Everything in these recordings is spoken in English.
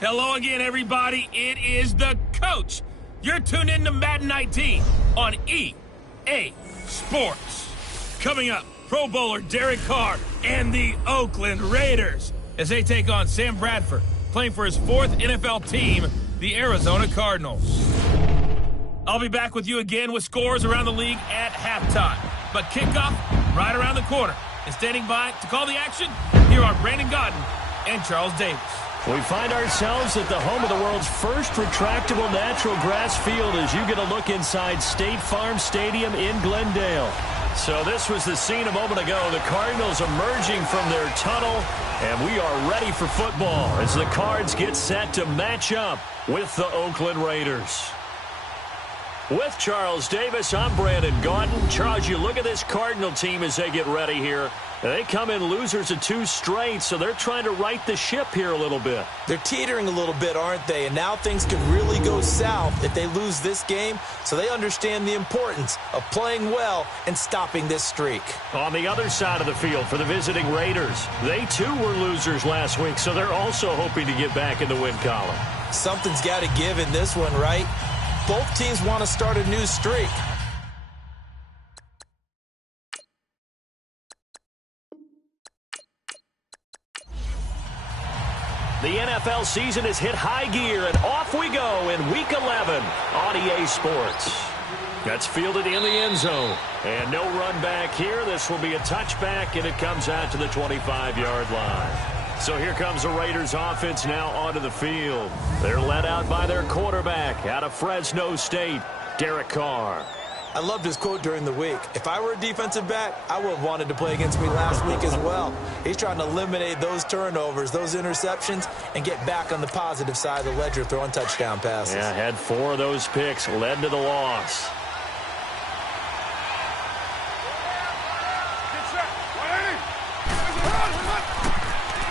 Hello again, everybody. It is the coach. You're tuned in to Madden 19 on EA Sports. Coming up, Pro Bowler Derek Carr and the Oakland Raiders as they take on Sam Bradford, playing for his fourth NFL team, the Arizona Cardinals. I'll be back with you again with scores around the league at halftime. But kickoff right around the corner. And standing by to call the action, here are Brandon Godden and Charles Davis. We find ourselves at the home of the world's first retractable natural grass field as you get a look inside State Farm Stadium in Glendale. So this was the scene a moment ago. The Cardinals emerging from their tunnel, and we are ready for football as the Cards get set to match up with the Oakland Raiders. With Charles Davis, I'm Brandon Godden. Charles, you look at this Cardinal team as they get ready here. They come in losers of 2 straight, so they're trying to right the ship here a little bit. They're teetering a little bit, aren't they? And now things could really go south if they lose this game, so they understand the importance of playing well and stopping this streak. On the other side of the field for the visiting Raiders, they too were losers last week, so they're also hoping to get back in the win column. Something's got to give in this one, right? Both teams want to start a new streak. The NFL season has hit high gear, and off we go in Week 11 on EA Sports. That's fielded in the end zone. And no run back here. This will be a touchback, and it comes out to the 25-yard line. So here comes the Raiders offense now onto the field. They're led out by their quarterback out of Fresno State, Derek Carr. I loved his quote during the week. If I were a defensive back, I would have wanted to play against me last week as well. He's trying to eliminate those turnovers, those interceptions, and get back on the positive side of the ledger throwing touchdown passes. Yeah, had 4 of those picks, led to the loss.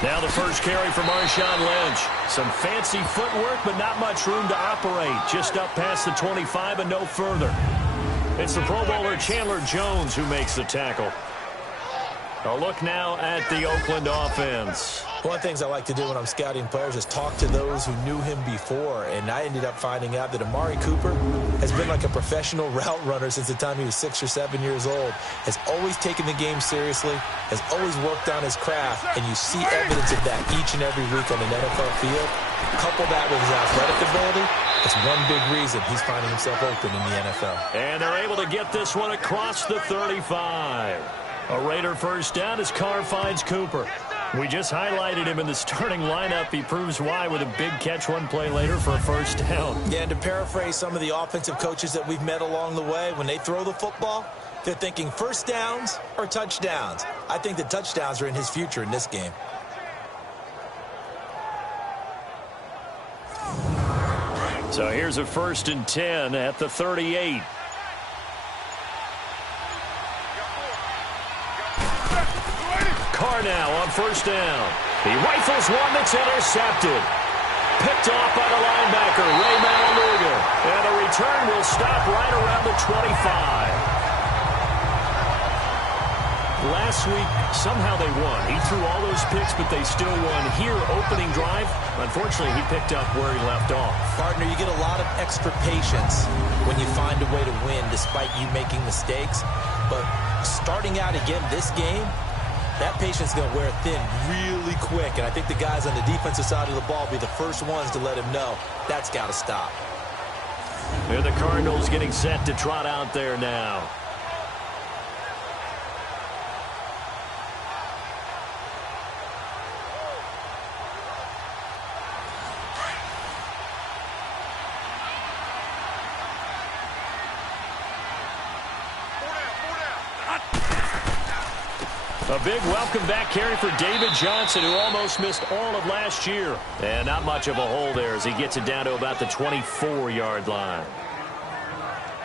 Now the first carry for Marshawn Lynch. Some fancy footwork, but not much room to operate. Just up past the 25 and no further. It's the Pro Bowler Chandler Jones who makes the tackle. A look now at the Oakland offense. One of the things I like to do when I'm scouting players is talk to those who knew him before, and I ended up finding out that Amari Cooper has been like a professional route runner since the time he was 6 or 7 years old, has always taken the game seriously, has always worked on his craft, and you see evidence of that each and every week on an NFL field. Couple that with his athletic ability, it's one big reason he's finding himself open in the NFL. And they're able to get this one across the 35. A Raider first down as Carr finds Cooper. We just highlighted him in the starting lineup. He proves why with a big catch one play later for a first down. Yeah, and to paraphrase some of the offensive coaches that we've met along the way, when they throw the football, they're thinking first downs or touchdowns. I think the touchdowns are in his future in this game. So here's a 1st and 10 at the 38. Carr now on first down. He rifles one that's intercepted. Picked off by the linebacker, Ray Mataluga. And a return will stop right around the 25. Last week, somehow they won. He threw all those picks, but they still won. Here, opening drive, unfortunately, he picked up where he left off. Partner, you get a lot of extra patience when you find a way to win despite you making mistakes. But starting out again this game, that patience is going to wear thin really quick. And I think the guys on the defensive side of the ball will be the first ones to let him know that's got to stop. Here the Cardinals getting set to trot out there now. A big welcome back carry for David Johnson, who almost missed all of last year. And not much of a hole there as he gets it down to about the 24-yard line.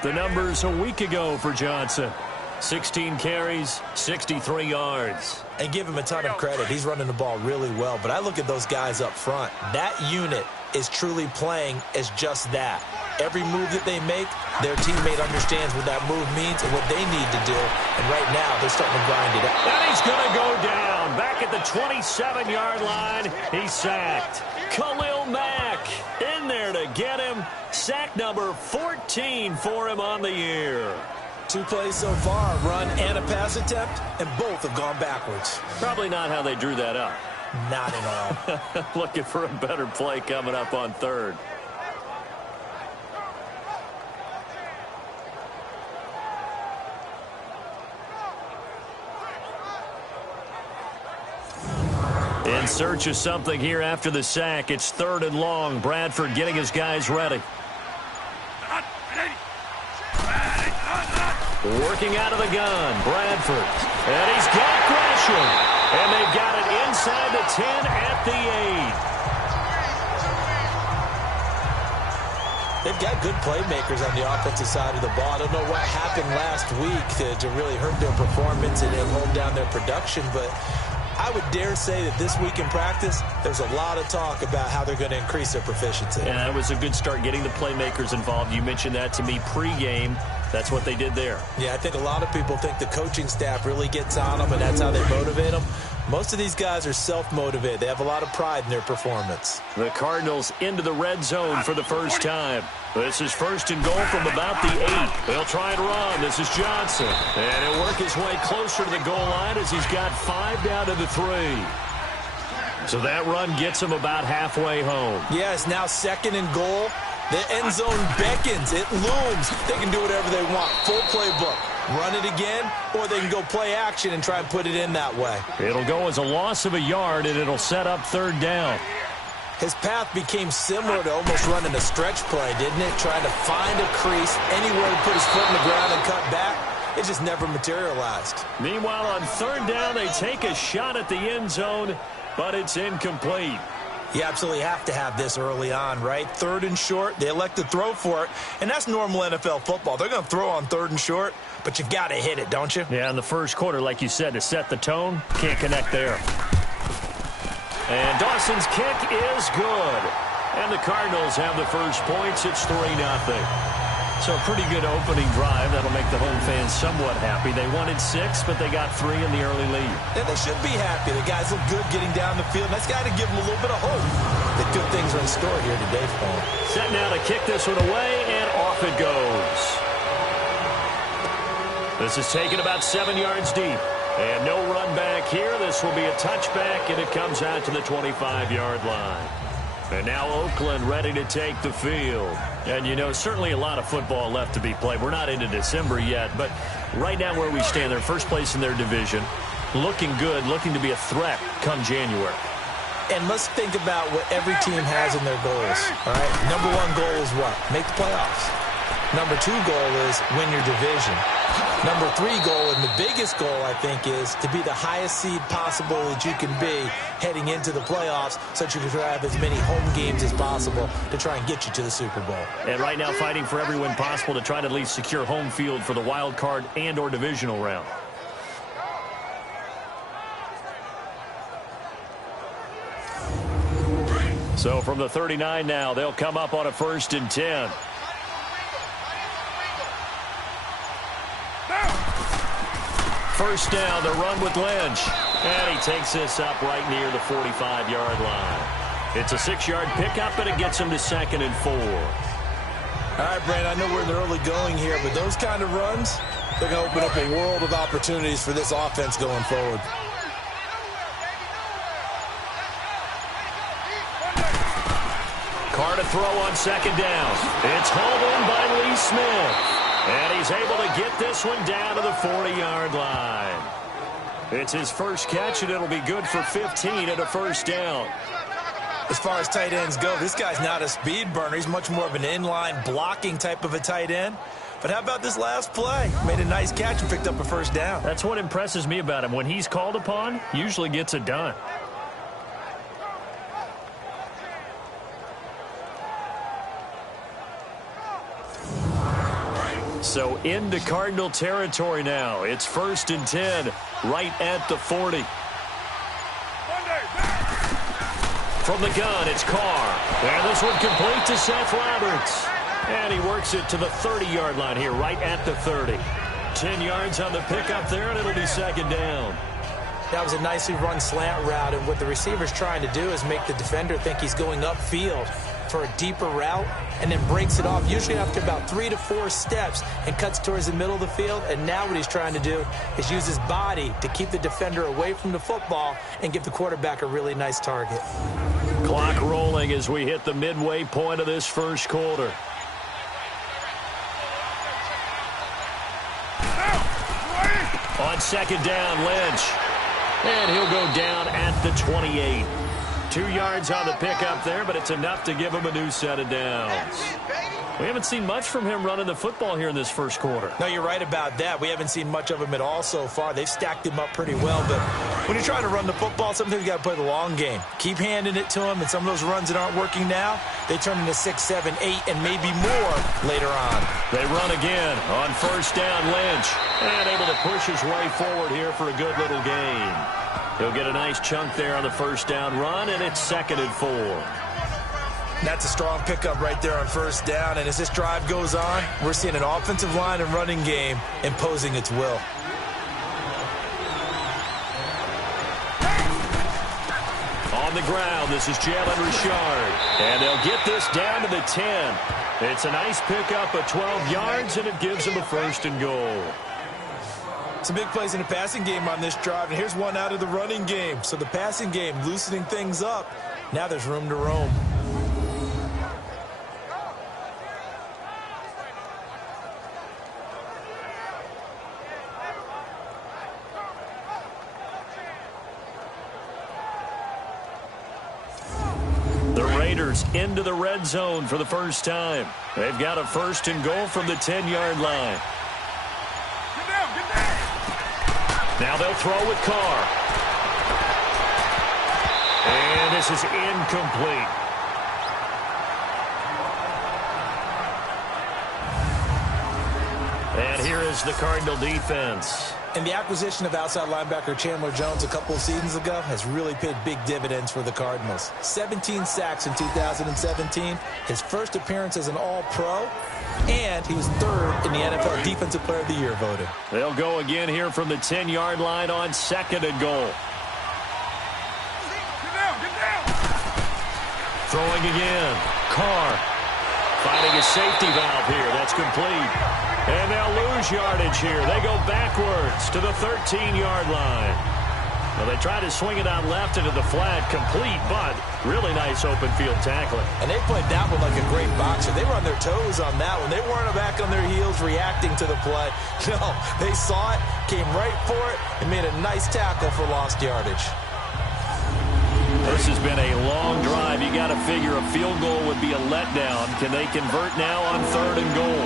The numbers a week ago for Johnson. 16 carries, 63 yards. And give him a ton of credit. He's running the ball really well. But I look at those guys up front. That unit is truly playing as just that. Every move that they make, their teammate understands what that move means and what they need to do. And right now, they're starting to grind it out. And he's going to go down. Back at the 27-yard line, he's sacked. Khalil Mack in there to get him. Sack number 14 for him on the year. 2 plays so far, run and a pass attempt, and both have gone backwards. Probably not how they drew that up. Not at all. Looking for a better play coming up on third. In search of something here after the sack. It's 3rd and long. Bradford getting his guys ready. Working out of the gun, Bradford. And he's got Gresham. And they've got it inside the 10 at the 8. They've got good playmakers on the offensive side of the ball. I don't know what happened last week to really hurt their performance and hold down their production, but I would dare say that this week in practice, there's a lot of talk about how they're going to increase their proficiency. Yeah, it was a good start getting the playmakers involved. You mentioned that to me pregame. That's what they did there. Yeah, I think a lot of people think the coaching staff really gets on them, and that's how they motivate them. Most of these guys are self-motivated. They have a lot of pride in their performance. The Cardinals into the red zone for the first time. This is 1st and goal from about the 8. They'll try and run. This is Johnson. And he'll work his way closer to the goal line as he's got 5 down to the 3. So that run gets him about halfway home. Yeah, it's now 2nd and goal. The end zone beckons. It looms. They can do whatever they want. Full playbook. Run it again, or they can go play action and try and put it in that way. It'll go as a loss of a yard, and it'll set up 3rd down. His path became similar to almost running a stretch play, didn't it? Trying to find a crease, anywhere to put his foot in the ground and cut back. It just never materialized. Meanwhile, on 3rd down, they take a shot at the end zone, but it's incomplete. You absolutely have to have this early on, right? 3rd and short, they elect to throw for it, and that's normal NFL football. They're going to throw on 3rd and short, but you've got to hit it, don't you? Yeah, in the first quarter, like you said, to set the tone, can't connect there. And Dawson's kick is good. And the Cardinals have the first points. It's 3-0. So a pretty good opening drive. That'll make the home fans somewhat happy. They wanted 6, but they got 3 in the early lead. And they should be happy. The guys look good getting down the field. That's got to give them a little bit of hope that good things are in store here today for them. Set now to kick this one away, and off it goes. This is taken about 7 yards deep. And no run back here. This will be a touchback, and it comes out to the 25-yard line. And now Oakland ready to take the field. And, you know, certainly a lot of football left to be played. We're not into December yet, but right now where we stand, they're first place in their division. Looking good, looking to be a threat come January. And let's think about what every team has in their goals, all right? Number 1 goal is what? Make the playoffs. Number 2 goal is win your division. Number 3 goal, and the biggest goal, I think, is to be the highest seed possible that you can be heading into the playoffs so that you can have as many home games as possible to try and get you to the Super Bowl. And right now fighting for every win possible to try to at least secure home field for the wild card and or divisional round. So from the 39 now, they'll come up on a 1st and 10. First down, the run with Lynch. And he takes this up right near the 45-yard line. It's a 6-yard pickup, and it gets him to 2nd and 4. All right, Brandon, I know we're in the early going here, but those kind of runs, they're going to open up a world of opportunities for this offense going forward. Carr to throw on 2nd down. It's hauled in by Lee Smith. And he's able to get this one down to the 40-yard line. It's his first catch, and it'll be good for 15 at a 1st down. As far as tight ends go, this guy's not a speed burner. He's much more of an inline blocking type of a tight end. But how about this last play? Made a nice catch and picked up a 1st down. That's what impresses me about him. When he's called upon, usually gets it done. So into Cardinal territory now. It's 1st and 10, right at the 40. From the gun, it's Carr. And this one complete to Seth Roberts. And he works it to the 30-yard line here, right at the 30. 10 yards on the pickup there, and it'll be 2nd down. That was a nicely run slant route, and what the receiver's trying to do is make the defender think he's going upfield for a deeper route, and then breaks it off, usually after about 3 to 4 steps, and cuts towards the middle of the field. And now what he's trying to do is use his body to keep the defender away from the football and give the quarterback a really nice target. Clock rolling as we hit the midway point of this first quarter. On second down, Lynch. And he'll go down at the 28. 2 yards on the pickup there, but it's enough to give him a new set of downs. We haven't seen much from him running the football here in this first quarter. No, you're right about that. We haven't seen much of him at all so far. They've stacked him up pretty well, but when you're trying to run the football, sometimes you got to play the long game. Keep handing it to him, and some of those runs that aren't working now, they turn into 6, 7, 8, and maybe more later on. They run again on first down, Lynch. And able to push his way forward here for a good little gain. He'll get a nice chunk there on the first down run, and it's 2nd and 4. That's a strong pickup right there on first down, and as this drive goes on, we're seeing an offensive line and running game imposing its will. On the ground, this is Jalen Richard, and they'll get this down to the 10. It's a nice pickup of 12 yards, and it gives them a 1st and goal. Some big plays in the passing game on this drive, and here's one out of the running game. So the passing game loosening things up. Now there's room to roam. The Raiders into the red zone for the first time. They've got a 1st and goal from the 10-yard line. Now they'll throw with Carr. And this is incomplete. And here is the Cardinal defense. And the acquisition of outside linebacker Chandler Jones a couple of seasons ago has really paid big dividends for the Cardinals. 17 sacks in 2017, his first appearance as an All-Pro, and he was 3rd in the NFL Defensive Player of the Year voting. They'll go again here from the 10-yard line on 2nd and goal. Get down. Throwing again. Carr finding a safety valve here. That's complete. And they'll lose yardage here. They go backwards to the 13-yard line. Well, they try to swing it out left into the flat, complete, but really nice open field tackling. And they played that one like a great boxer. They were on their toes on that one. They weren't back on their heels reacting to the play. No, they saw it, came right for it, and made a nice tackle for lost yardage. This has been a long drive. You got to figure a field goal would be a letdown. Can they convert now on 3rd and goal?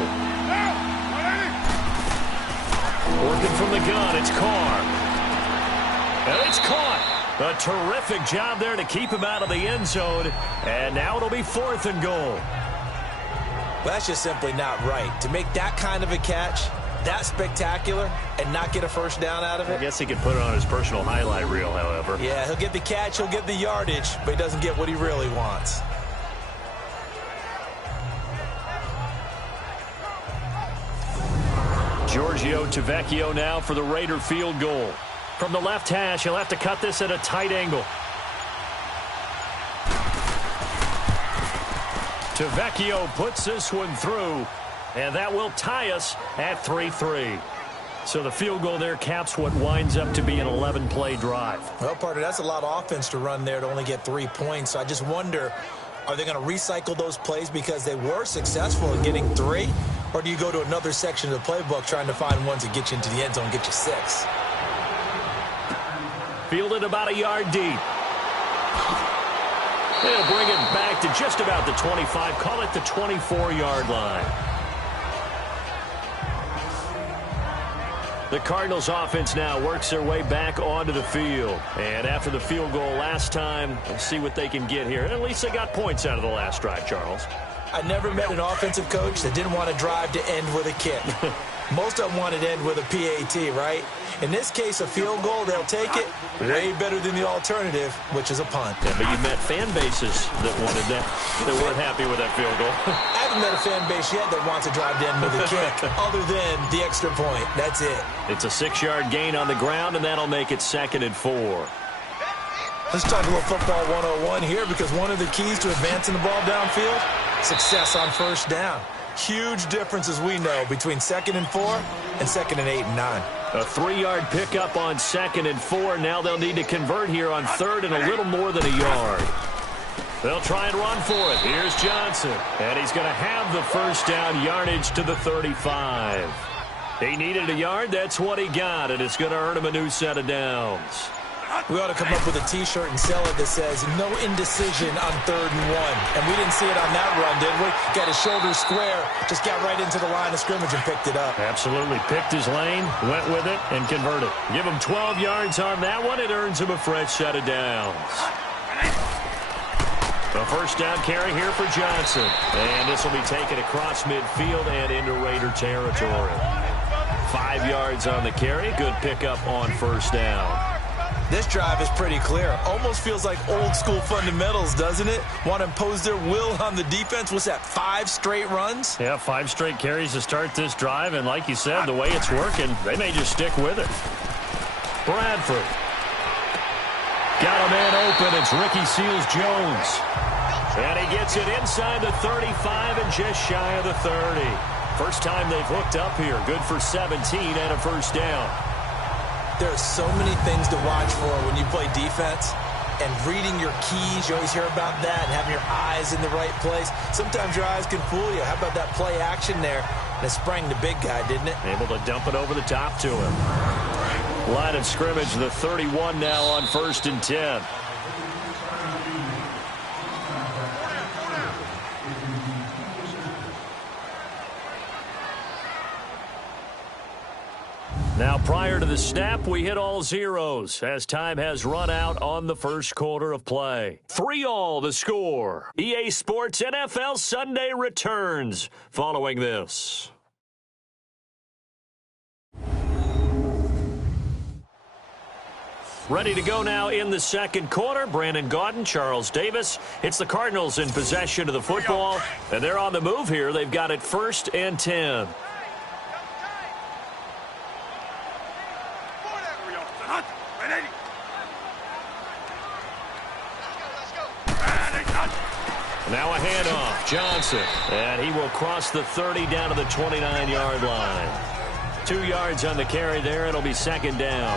Working from the gun, it's Carr. And it's caught. A terrific job there to keep him out of the end zone. And now it'll be 4th and goal. Well, that's just simply not right. To make that kind of a catch, that spectacular, and not get a first down out of it. I guess he could put it on his personal highlight reel, however. Yeah, he'll get the catch, he'll get the yardage, but he doesn't get what he really wants. Giorgio Tavecchio now for the Raider field goal. From the left hash, he'll have to cut this at a tight angle. Tavecchio puts this one through, and that will tie us at 3-3. So the field goal there caps what winds up to be an 11-play drive. Well, partner, that's a lot of offense to run there to only get 3 points. So I just wonder, are they going to recycle those plays because they were successful in getting 3? Or do you go to another section of the playbook trying to find ones that get you into the end zone and get you 6? Fielded about a yard deep. They'll bring it back to just about the 25. Call it the 24-yard line. The Cardinals offense now works their way back onto the field. And after the field goal last time, we'll see what they can get here. At least they got points out of the last drive, Charles. I never met an offensive coach that didn't want to drive to end with a kick. Most of them wanted to end with a PAT, right? In this case, a field goal, they'll take it. Way better than the alternative, which is a punt. Yeah, but you met fan bases that wanted that, that weren't happy with that field goal. haven't met a fan base yet that wants to drive to end with a kick other than the extra point. That's it. It's a 6-yard gain on the ground, and that'll make it 2nd and 4. Let's talk a little football 101 here, because one of the keys to advancing the ball downfield, success on first down. Huge difference, as we know, between 2nd and 4 and 2nd and 8 and 9. A 3-yard pickup on 2nd and 4. Now they'll need to convert here on 3rd and a little more than a yard. They'll try and run for it. Here's Johnson. And he's going to have the first down, yardage to the 35. He needed a yard. That's what he got, and it's going to earn him a new set of downs. We ought to come up with a T-shirt and sell it that says, no indecision on 3rd and 1. And we didn't see it on that run, did we? Got his shoulders square, just got right into the line of scrimmage and picked it up. Absolutely. Picked his lane, went with it, and converted. Give him 12 yards on that one. It earns him a fresh set of downs. A first down carry here for Johnson. And this will be taken across midfield and into Raider territory. 5 yards on the carry. Good pickup on first down. This drive is pretty clear. Almost feels like old school fundamentals, doesn't it? Want to impose their will on the defense. What's that, 5 straight runs? Yeah, 5 straight carries to start this drive. And like you said, the way it's working, they may just stick with it. Bradford. Got a man open. It's Ricky Seals-Jones. And he gets it inside the 35 and just shy of the 30. First time they've hooked up here. Good for 17 and a first down. There are so many things to watch for when you play defense. And reading your keys, you always hear about that, and having your eyes in the right place. Sometimes your eyes can fool you. How about that play action there? And it sprang the big guy, didn't it? Able to dump it over the top to him. Line of scrimmage, the 31 now on 1st and 10. Now, prior to the snap, we hit all zeros as time has run out on the first quarter of play. 3-all the score. EA Sports NFL Sunday returns following this. Ready to go now in the second quarter. Brandon Gaudin, Charles Davis. It's the Cardinals in possession of the football, and they're on the move here. They've got it 1st and 10. Now a handoff. Johnson. And he will cross the 30 down to the 29-yard line. 2 yards on the carry there. It'll be 2nd down.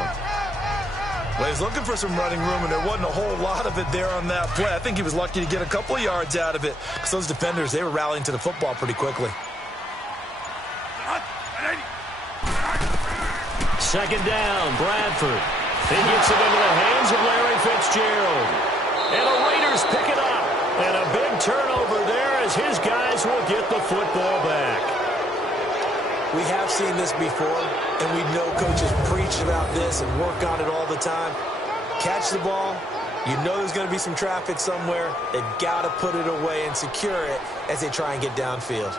Well, he's looking for some running room, and there wasn't a whole lot of it there on that play. I think he was lucky to get a couple of yards out of it, because those defenders, they were rallying to the football pretty quickly. 2nd down, Bradford. He gets it into the hands of Larry Fitzgerald. And the Raiders pick it up. And a big turnover there as his guys will get the football back. We have seen this before, and we know coaches preach about this and work on it all the time. Catch the ball. You know there's going to be some traffic somewhere. They've got to put it away and secure it as they try and get downfield.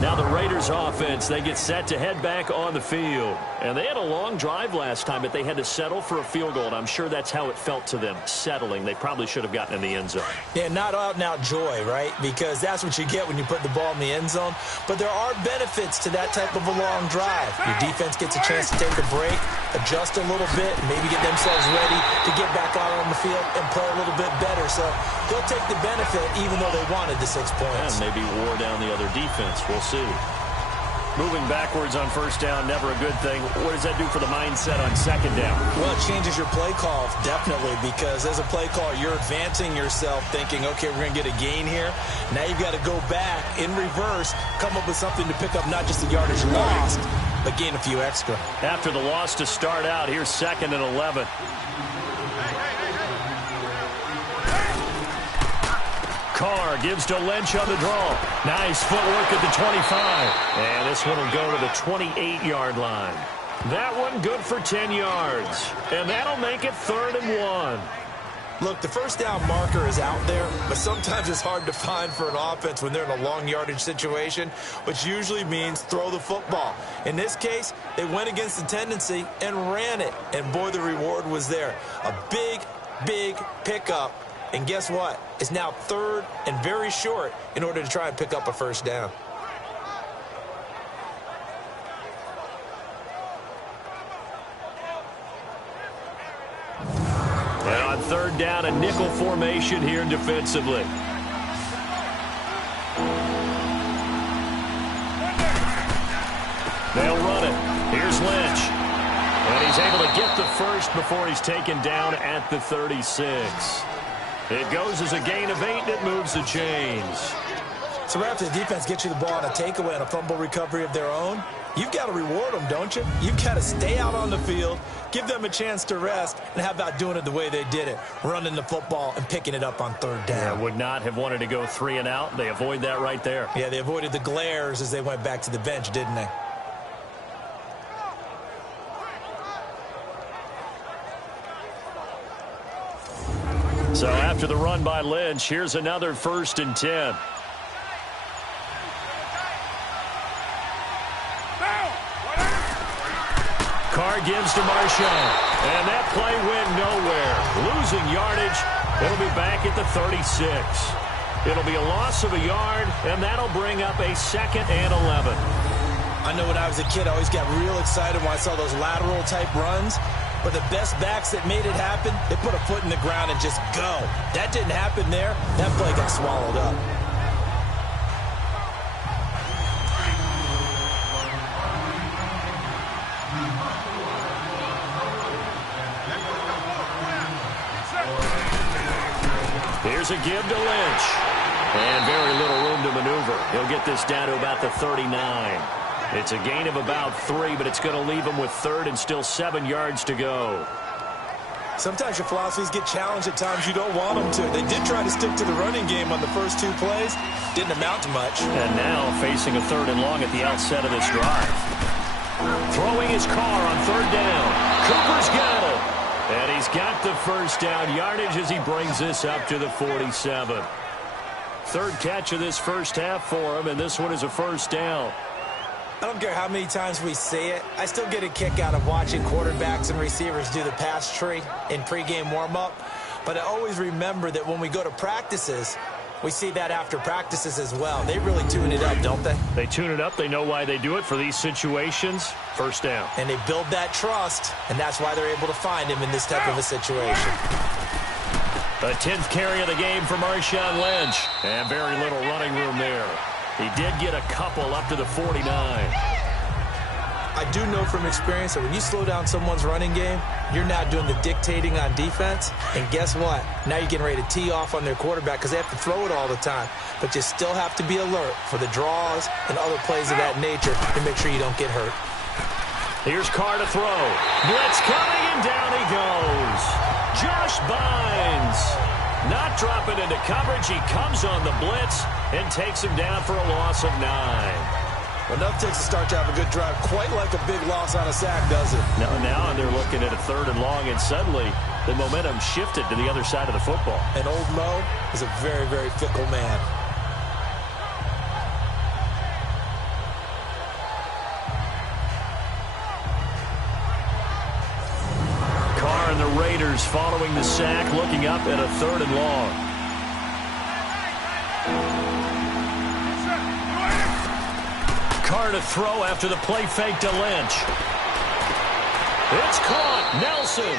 Now the Raiders offense, they get set to head back on the field. And they had a long drive last time, but they had to settle for a field goal. And I'm sure that's how it felt to them, settling. They probably should have gotten in the end zone. Yeah, not out-and-out joy, right? Because that's what you get when you put the ball in the end zone. But there are benefits to that type of a long drive. Your defense gets a chance to take a break, adjust a little bit, and maybe get themselves ready to get back out on the field and play a little bit better. So they'll take the benefit even though they wanted the 6 points. And maybe wore down the other defense. We'll see. Moving backwards on first down, never a good thing. What does that do for the mindset on 2nd down? Well, it changes your play call, definitely, because as a play call, you're advancing yourself thinking, okay, we're going to get a gain here. Now you've got to go back in reverse, come up with something to pick up not just the yardage lost, but gain a few extra. After the loss to start out, here's 2nd and 11. Carr gives to Lynch on the draw. Nice footwork at the 25. And this one will go to the 28-yard line. That one good for 10 yards. And that'll make it 3rd and 1. Look, the first down marker is out there, but sometimes it's hard to find for an offense when they're in a long yardage situation, which usually means throw the football. In this case, they went against the tendency and ran it. And boy, the reward was there. A big, big pickup And guess what? It's now 3rd and very short in order to try and pick up a first down. And on 3rd down, a nickel formation here defensively. They'll run it. Here's Lynch. And he's able to get the first before he's taken down at the 36. It goes as a gain of 8, and it moves the chains. So right after the defense gets you the ball on a takeaway and a fumble recovery of their own, you've got to reward them, don't you? You've got to stay out on the field, give them a chance to rest, and how about doing it the way they did it, running the football and picking it up on 3rd down. Yeah, would not have wanted to go 3 and out. They avoid that right there. Yeah, they avoided the glares as they went back to the bench, didn't they? So after the run by Lynch, here's another 1st and 10. Carr gives to Marshall. And that play went nowhere. Losing yardage. It'll be back at the 36. It'll be a loss of a yard, and that'll bring up a 2nd and 11. I know when I was a kid, I always got real excited when I saw those lateral-type runs. But the best backs that made it happen, they put a foot in the ground and just go. That didn't happen there. That play got swallowed up. Here's a give to Lynch. And very little room to maneuver. He'll get this down to about the 39. It's a gain of about 3, but it's going to leave him with 3rd and still 7 yards to go. Sometimes your philosophies get challenged at times you don't want them to. They did try to stick to the running game on the first 2 plays. Didn't amount to much. And now facing a 3rd and long at the outset of this drive. Throwing his Carr on 3rd down. Cooper's got it. And he's got the first down yardage as he brings this up to the 47. 3rd catch of this first half for him, and this one is a first down. I don't care how many times we say it. I still get a kick out of watching quarterbacks and receivers do the pass tree in pregame warm-up. But I always remember that when we go to practices, we see that after practices as well. They really tune it up, don't they? They tune it up. They know why they do it for these situations. First down. And they build that trust, and that's why they're able to find him in this type of a situation. The 10th carry of the game for Marshawn Lynch. And very little running room there. He did get a couple up to the 49. I do know from experience that when you slow down someone's running game, you're now doing the dictating on defense. And guess what? Now you're getting ready to tee off on their quarterback because they have to throw it all the time. But you still have to be alert for the draws and other plays of that nature to make sure you don't get hurt. Here's Carr to throw. Blitz coming, and down he goes. Josh Bynes not dropping into coverage. He comes on the blitz and takes him down for a loss of 9. Enough takes to start to have a good drive, quite like a big loss on a sack, does it? Now they're looking at a 3rd and long, and suddenly the momentum shifted to the other side of the football. And old Mo is a very, very fickle man. Carr and the Raiders following the sack, looking up at a 3rd and long. Carr to throw after the play fake to Lynch. It's caught. Nelson.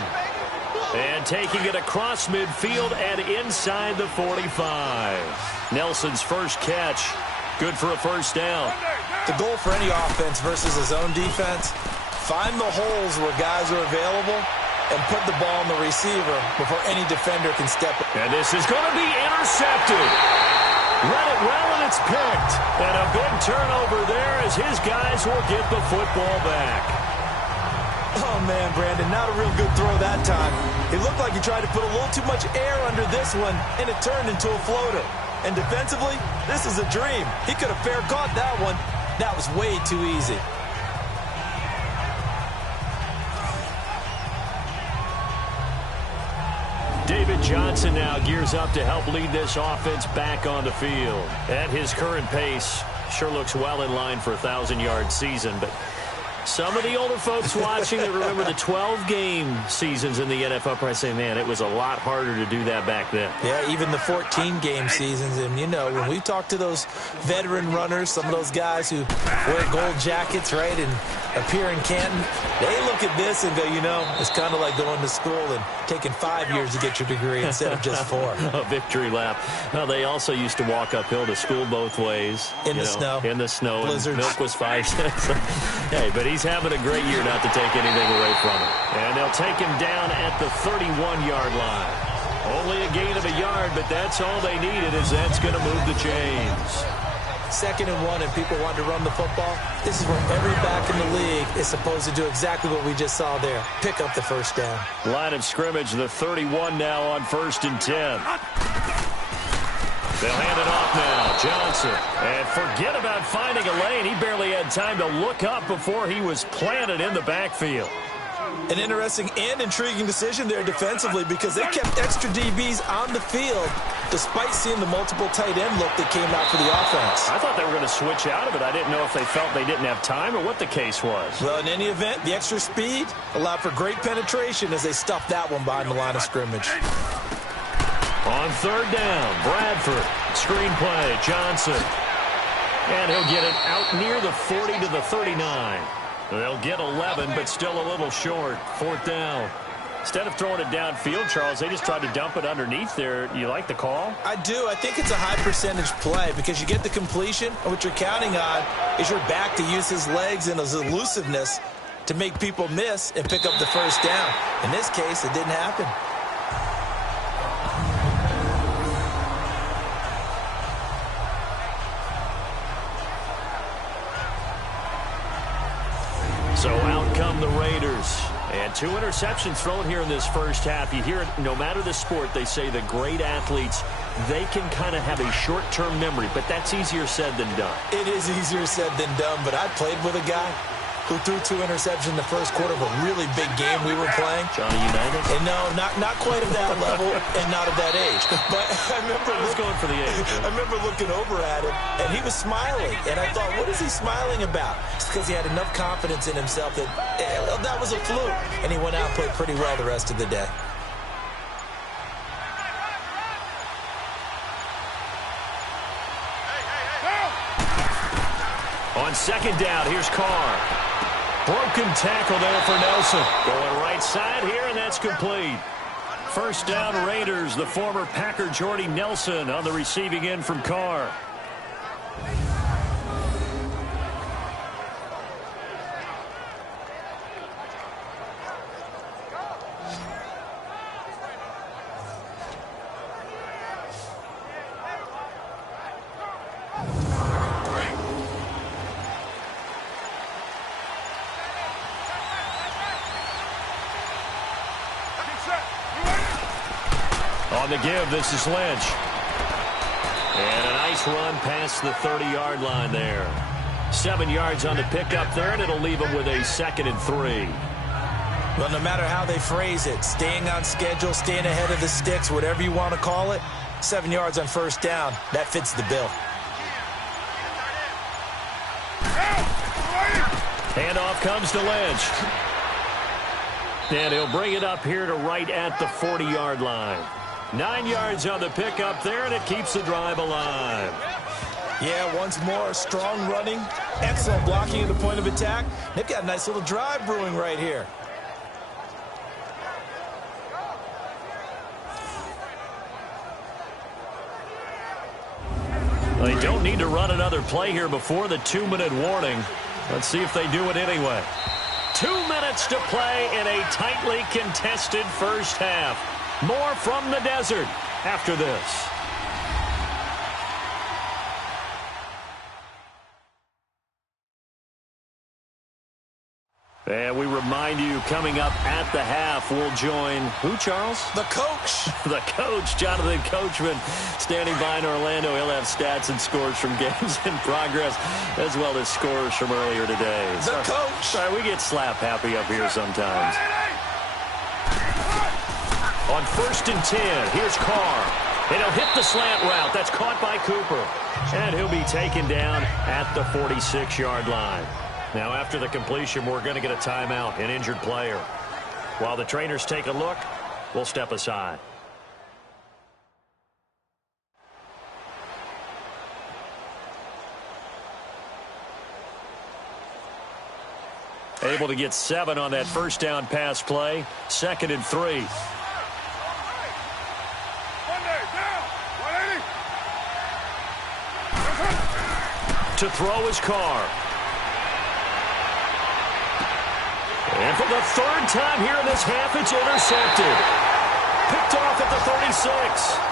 And taking it across midfield and inside the 45. Nelson's first catch. Good for a first down. The goal for any offense versus his own defense, find the holes where guys are available and put the ball on the receiver before any defender can step in. And this is going to be intercepted. Read it well, and it's picked. And a big turnover there as his guys will get the football back. Oh, man, Brandon, not a real good throw that time. It looked like he tried to put a little too much air under this one, and it turned into a floater. And defensively, this is a dream. He could have fair caught that one. That was way too easy. David Johnson now gears up to help lead this offense back on the field. At his current pace, sure looks well in line for a 1,000-yard season, but Some of the older folks watching that remember the 12-game seasons in the NFL probably say, man, it was a lot harder to do that back then. Yeah, even the 14-game seasons. And, you know, when we talk to those veteran runners, some of those guys who wear gold jackets, right, and appear in Canton, they look at this and go, you know, it's kind of like going to school and taking 5 years to get your degree instead of just 4. A victory lap. Well, they also used to walk uphill to school both ways. In the snow. In the snow. Blizzards. Milk was 5 cents. Hey, but he's having a great year not to take anything away from him. And they'll take him down at the 31-yard line. Only a gain of a yard, but that's all they needed, as that's going to move the chains. 2nd and 1 and people want to run the football. This is where every back in the league is supposed to do exactly what we just saw there. Pick up the first down. Line of scrimmage, the 31 now on 1st and 10. They'll hand it off now. Johnson. And forget about finding a lane. He barely had time to look up before he was planted in the backfield. An interesting and intriguing decision there defensively because they kept extra DBs on the field despite seeing the multiple tight end look that came out for the offense. I thought they were going to switch out of it. I didn't know if they felt they didn't have time or what the case was. Well, in any event, the extra speed allowed for great penetration as they stuffed that one behind the line of scrimmage. On 3rd down, Bradford. Screen play, Johnson. And he'll get it out near the 40 to the 39. They'll get 11, but still a little short. 4th down. Instead of throwing it downfield, Charles, they just tried to dump it underneath there. You like the call? I do. I think it's a high percentage play because you get the completion, and what you're counting on is your back to use his legs and his elusiveness to make people miss and pick up the first down. In this case, it didn't happen. So out come the Raiders. And 2 interceptions thrown here in this first half. You hear it, no matter the sport, they say the great athletes, they can kind of have a short-term memory, but that's easier said than done. It is easier said than done, but I played with a guy who threw 2 interceptions in the first quarter of a really big game we were playing. Johnny Unitas? And no, not quite of that level and not of that age. But I remember I was going for the age. I remember looking over at him, and he was smiling. And I thought, what is he smiling about? It's because he had enough confidence in himself that that was a fluke. And he went out and played pretty well the rest of the day. On 2nd down, here's Carr. Broken tackle there for Nelson. Going right side here, and that's complete. 1st down, Raiders. The former Packer Jordy Nelson on the receiving end from Carr. On the give, this is Lynch. And a nice run past the 30-yard line there. 7 yards on the pickup there, and it'll leave them with a 2nd and 3. Well, no matter how they phrase it, staying on schedule, staying ahead of the sticks, whatever you want to call it, 7 yards on 1st down, that fits the bill. Handoff comes to Lynch. And he'll bring it up here to right at the 40-yard line. 9 yards on the pickup there, and it keeps the drive alive. Yeah, once more, strong running, excellent blocking at the point of attack. They've got a nice little drive brewing right here. They don't need to run another play here before the 2-minute warning. Let's see if they do it anyway. 2 minutes to play in a tightly contested first half. More from the desert after this. And we remind you, coming up at the half, we'll join who, Charles? The coach. The coach, Jonathan Coachman, standing by in Orlando. He'll have stats and scores from games in progress, as well as scores from earlier today. The coach. Sorry, we get slap happy up here sometimes. On 1st and 10, here's Carr. And he'll hit the slant route. That's caught by Cooper. And he'll be taken down at the 46-yard line. Now after the completion, we're going to get a timeout, an injured player. While the trainers take a look, we'll step aside. Able to get 7 on that first down pass play. 2nd and 3. To throw his car. And for the 3rd time here in this half, it's intercepted. Picked off at the 36.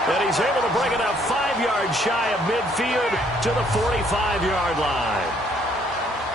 And he's able to bring it up 5 yards shy of midfield to the 45-yard line.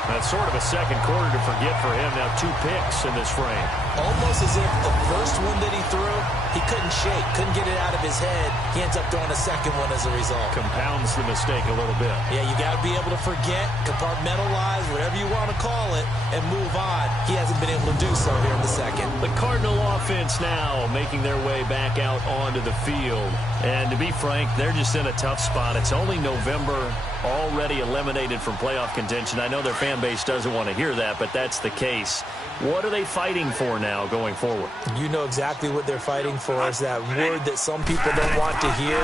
That's sort of a second quarter to forget for him. Now 2 picks in this frame. Almost as if the first one that he threw, he couldn't shake, couldn't get it out of his head. He ends up throwing a second one as a result. Compounds the mistake a little bit. Yeah, you got to be able to forget, compartmentalize, whatever you want to call it, and move on. He hasn't been able to do so here in the second. The Cardinal offense now making their way back out onto the field. And to be frank, they're just in a tough spot. It's only November, already eliminated from playoff contention. I know their fan base doesn't want to hear that, but that's the case. What are they fighting for now going forward? You know exactly what they're fighting for. Is that word that some people don't want to hear,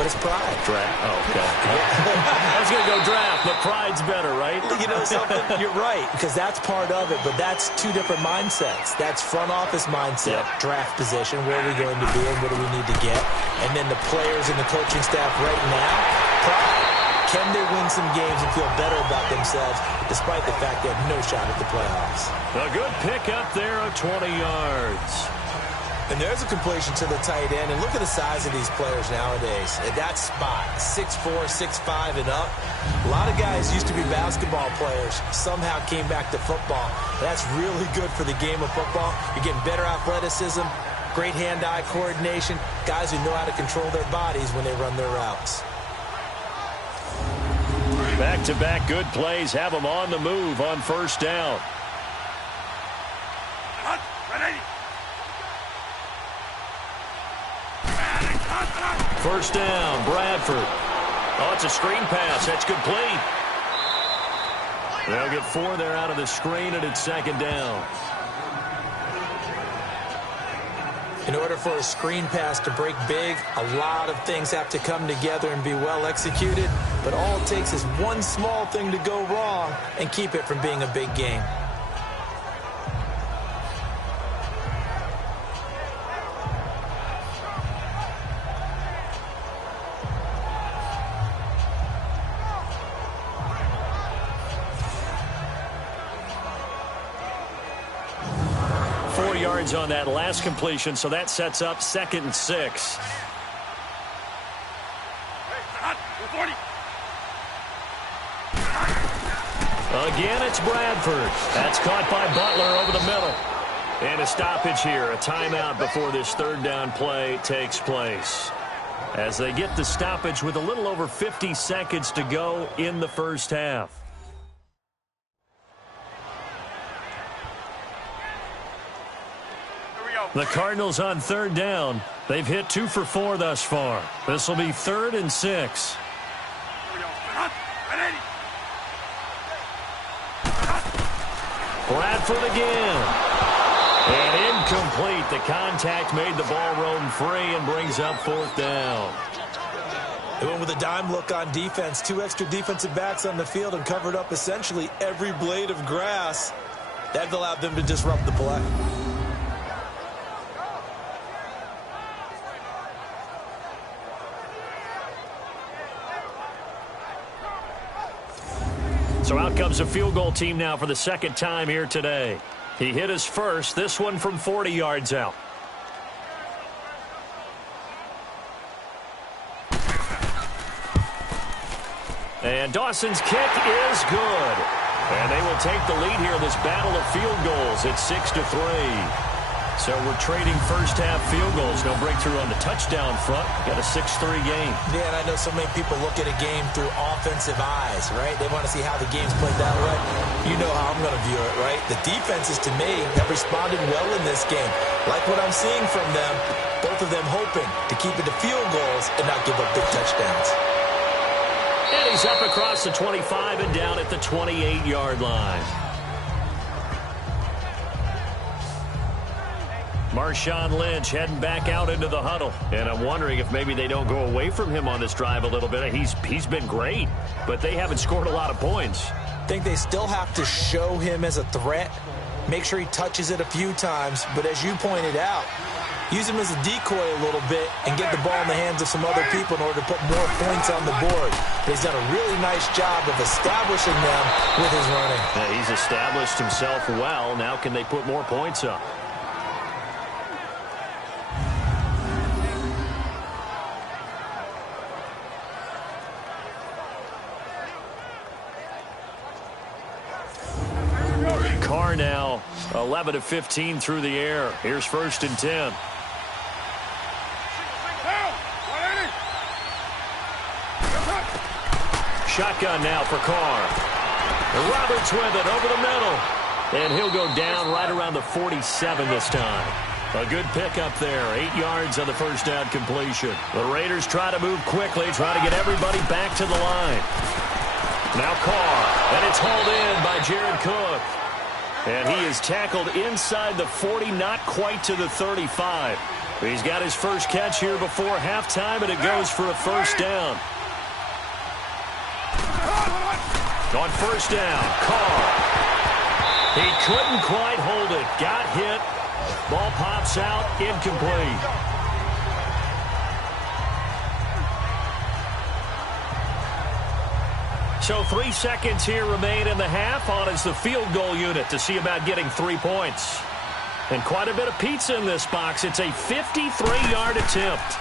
but it's pride. Draft. Oh, okay. I was going to go draft, but pride's better, right? You know something? You're right, because that's part of it, but that's 2 different mindsets. That's front office mindset, draft position, where are we going to be and what do we need to get? And then the players and the coaching staff right now, pride. Can they win some games and feel better about themselves despite the fact they have no shot at the playoffs? A good pick up there of 20 yards. And there's a completion to the tight end. And look at the size of these players nowadays. At that spot, 6'4", 6'5", and up. A lot of guys used to be basketball players, somehow came back to football. That's really good for the game of football. You're getting better athleticism, great hand-eye coordination, guys who know how to control their bodies when they run their routes. Back-to-back good plays have them on the move on first down. First down, Bradford. Oh, it's a screen pass. That's complete. They'll get 4 there out of the screen, and it's 2nd down. In order for a screen pass to break big, a lot of things have to come together and be well executed. But all it takes is one small thing to go wrong and keep it from being a big game. On that last completion, so that sets up 2nd and 6. Again, it's Bradford. That's caught by Butler over the middle. And a stoppage here, a timeout before this 3rd down play takes place. As they get the stoppage with a little over 50 seconds to go in the first half. The Cardinals on 3rd down. They've hit 2 for 4 thus far. This will be 3rd and 6. Bradford again. And incomplete. The contact made the ball roam free and brings up 4th down. They went with a dime look on defense. 2 extra defensive backs on the field and covered up essentially every blade of grass. That allowed them to disrupt the play. So out comes a field goal team now for the 2nd time here today. He hit his first, this one from 40 yards out. And Dawson's kick is good. And they will take the lead here in this battle of field goals at 6-3. So we're trading first half field goals. No breakthrough on the touchdown front. Got a 6-3 game. Yeah, and I know so many people look at a game through offensive eyes, right? They want to see how the game's played that way. You know how I'm going to view it, right? The defenses, to me, have responded well in this game. Like what I'm seeing from them, both of them hoping to keep it to field goals and not give up big touchdowns. And he's up across the 25 and down at the 28-yard line. Marshawn Lynch heading back out into the huddle. And I'm wondering if maybe they don't go away from him on this drive a little bit. He's been great, but they haven't scored a lot of points. I think they still have to show him as a threat, make sure he touches it a few times, but as you pointed out, use him as a decoy a little bit and get the ball in the hands of some other people in order to put more points on the board. But he's done a really nice job of establishing them with his running. Yeah, he's established himself well. Now can they put more points up? Carr now 11 of 15 through the air. Here's 1st and 10. Shotgun now for Carr. Roberts with it over the middle. And he'll go down right around the 47 this time. A good pickup there. 8 yards on the first down completion. The Raiders try to move quickly, try to get everybody back to the line. Now Carr. And it's hauled in by Jared Cook. And he is tackled inside the 40, not quite to the 35. He's got his first catch here before halftime, and it goes for a first down. On first down, Carr. He couldn't quite hold it. Got hit. Ball pops out, incomplete. So 3 seconds here remain in the half. On is the field goal unit to see about getting 3 points. And quite a bit of pizza in this box. It's a 53-yard attempt.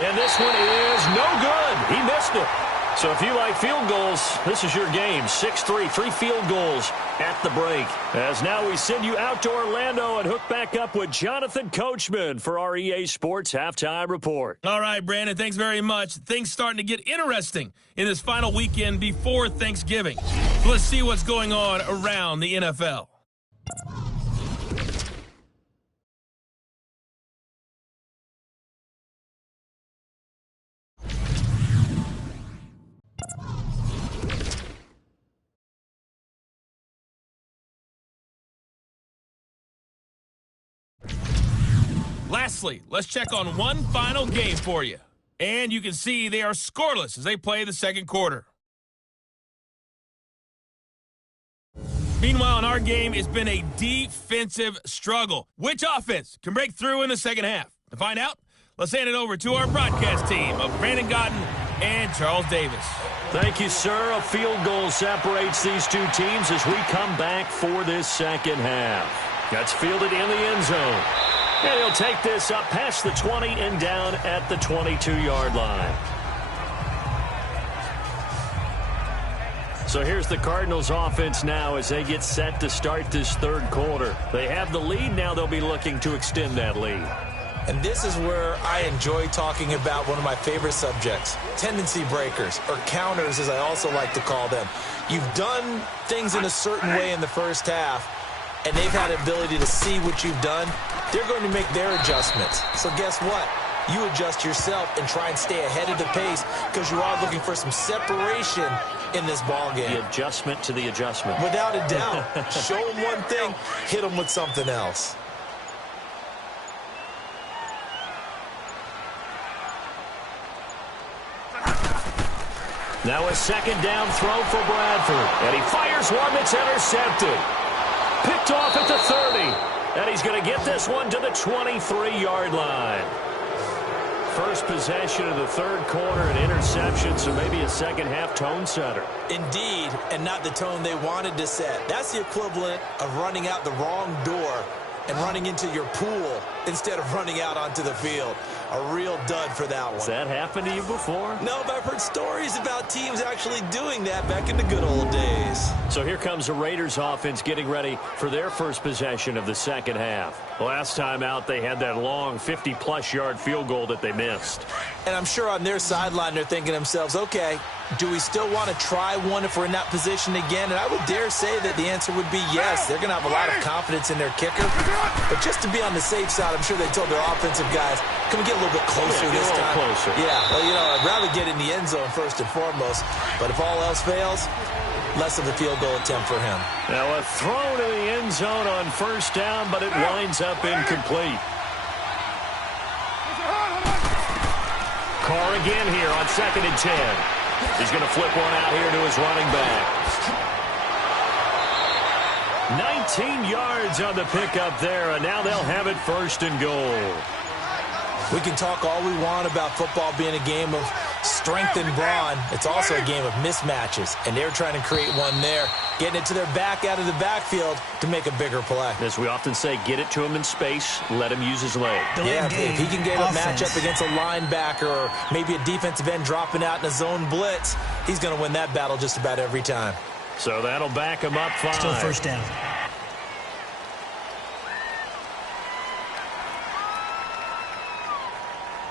And this one is no good. He missed it. So if you like field goals, this is your game. 6-3, 3 field goals at the break. As now we send you out to Orlando and hook back up with Jonathan Coachman for our EA Sports Halftime Report. All right, Brandon, thanks very much. Things starting to get interesting in this final weekend before Thanksgiving. So let's see what's going on around the NFL. Lastly, let's check on one final game for you. And you can see they are scoreless as they play the second quarter. Meanwhile, in our game, it's been a defensive struggle. Which offense can break through in the second half? To find out, let's hand it over to our broadcast team of Brandon Godden and Charles Davis. Thank you, sir. A field goal separates these two teams as we come back for this second half. That's fielded in the end zone. And he'll take this up past the 20 and down at the 22-yard line. So here's the Cardinals offense now as they get set to start this third quarter. They have the lead. Now they'll be looking to extend that lead. And this is where I enjoy talking about one of my favorite subjects, tendency breakers, or counters as I also like to call them. You've done things in a certain way in the first half, and they've had the ability to see what you've done. They're going to make their adjustments. So guess what? You adjust yourself and try and stay ahead of the pace because you are looking for some separation in this ball game. The adjustment to the adjustment. Without a doubt. Show them one thing, hit them with something else. Now a second down throw for Bradford. And he fires one that's intercepted. Picked off at the 30. And he's going to get this one to the 23-yard line. First possession of the third quarter, an interception, so maybe a second-half tone setter. Indeed, and not the tone they wanted to set. That's the equivalent of running out the wrong door and running into your pool instead of running out onto the field. A real dud for that one. Has that happened to you before? No, but I've heard stories about teams actually doing that back in the good old days. So here comes the Raiders offense getting ready for their first possession of the second half. Last time out, they had that long 50-plus yard field goal that they missed. And I'm sure on their sideline, they're thinking to themselves, okay, do we still want to try one if we're in that position again? And I would dare say that the answer would be yes. They're going to have a lot of confidence in their kicker. But just to be on the safe side, I'm sure they told their offensive guys, can we get a little bit closer this time? Closer. Yeah, well, you know, I'd rather get in the end zone first and foremost. But if all else fails, less of a field goal attempt for him. Now a throw to the end zone on first down, but it winds up incomplete. Carr again here on 2nd and 10. He's going to flip one out here to his running back. 19 yards on the pickup there, and now they'll have it 1st and goal. We can talk all we want about football being a game of strength and brawn. It's also a game of mismatches, and they're trying to create one there, getting it to their back out of the backfield to make a bigger play. As we often say, get it to him in space, let him use his leg. Yeah, if he can get a matchup against a linebacker or maybe a defensive end dropping out in a zone blitz, he's going to win that battle just about every time. So that'll back him up 5. Still 1st down.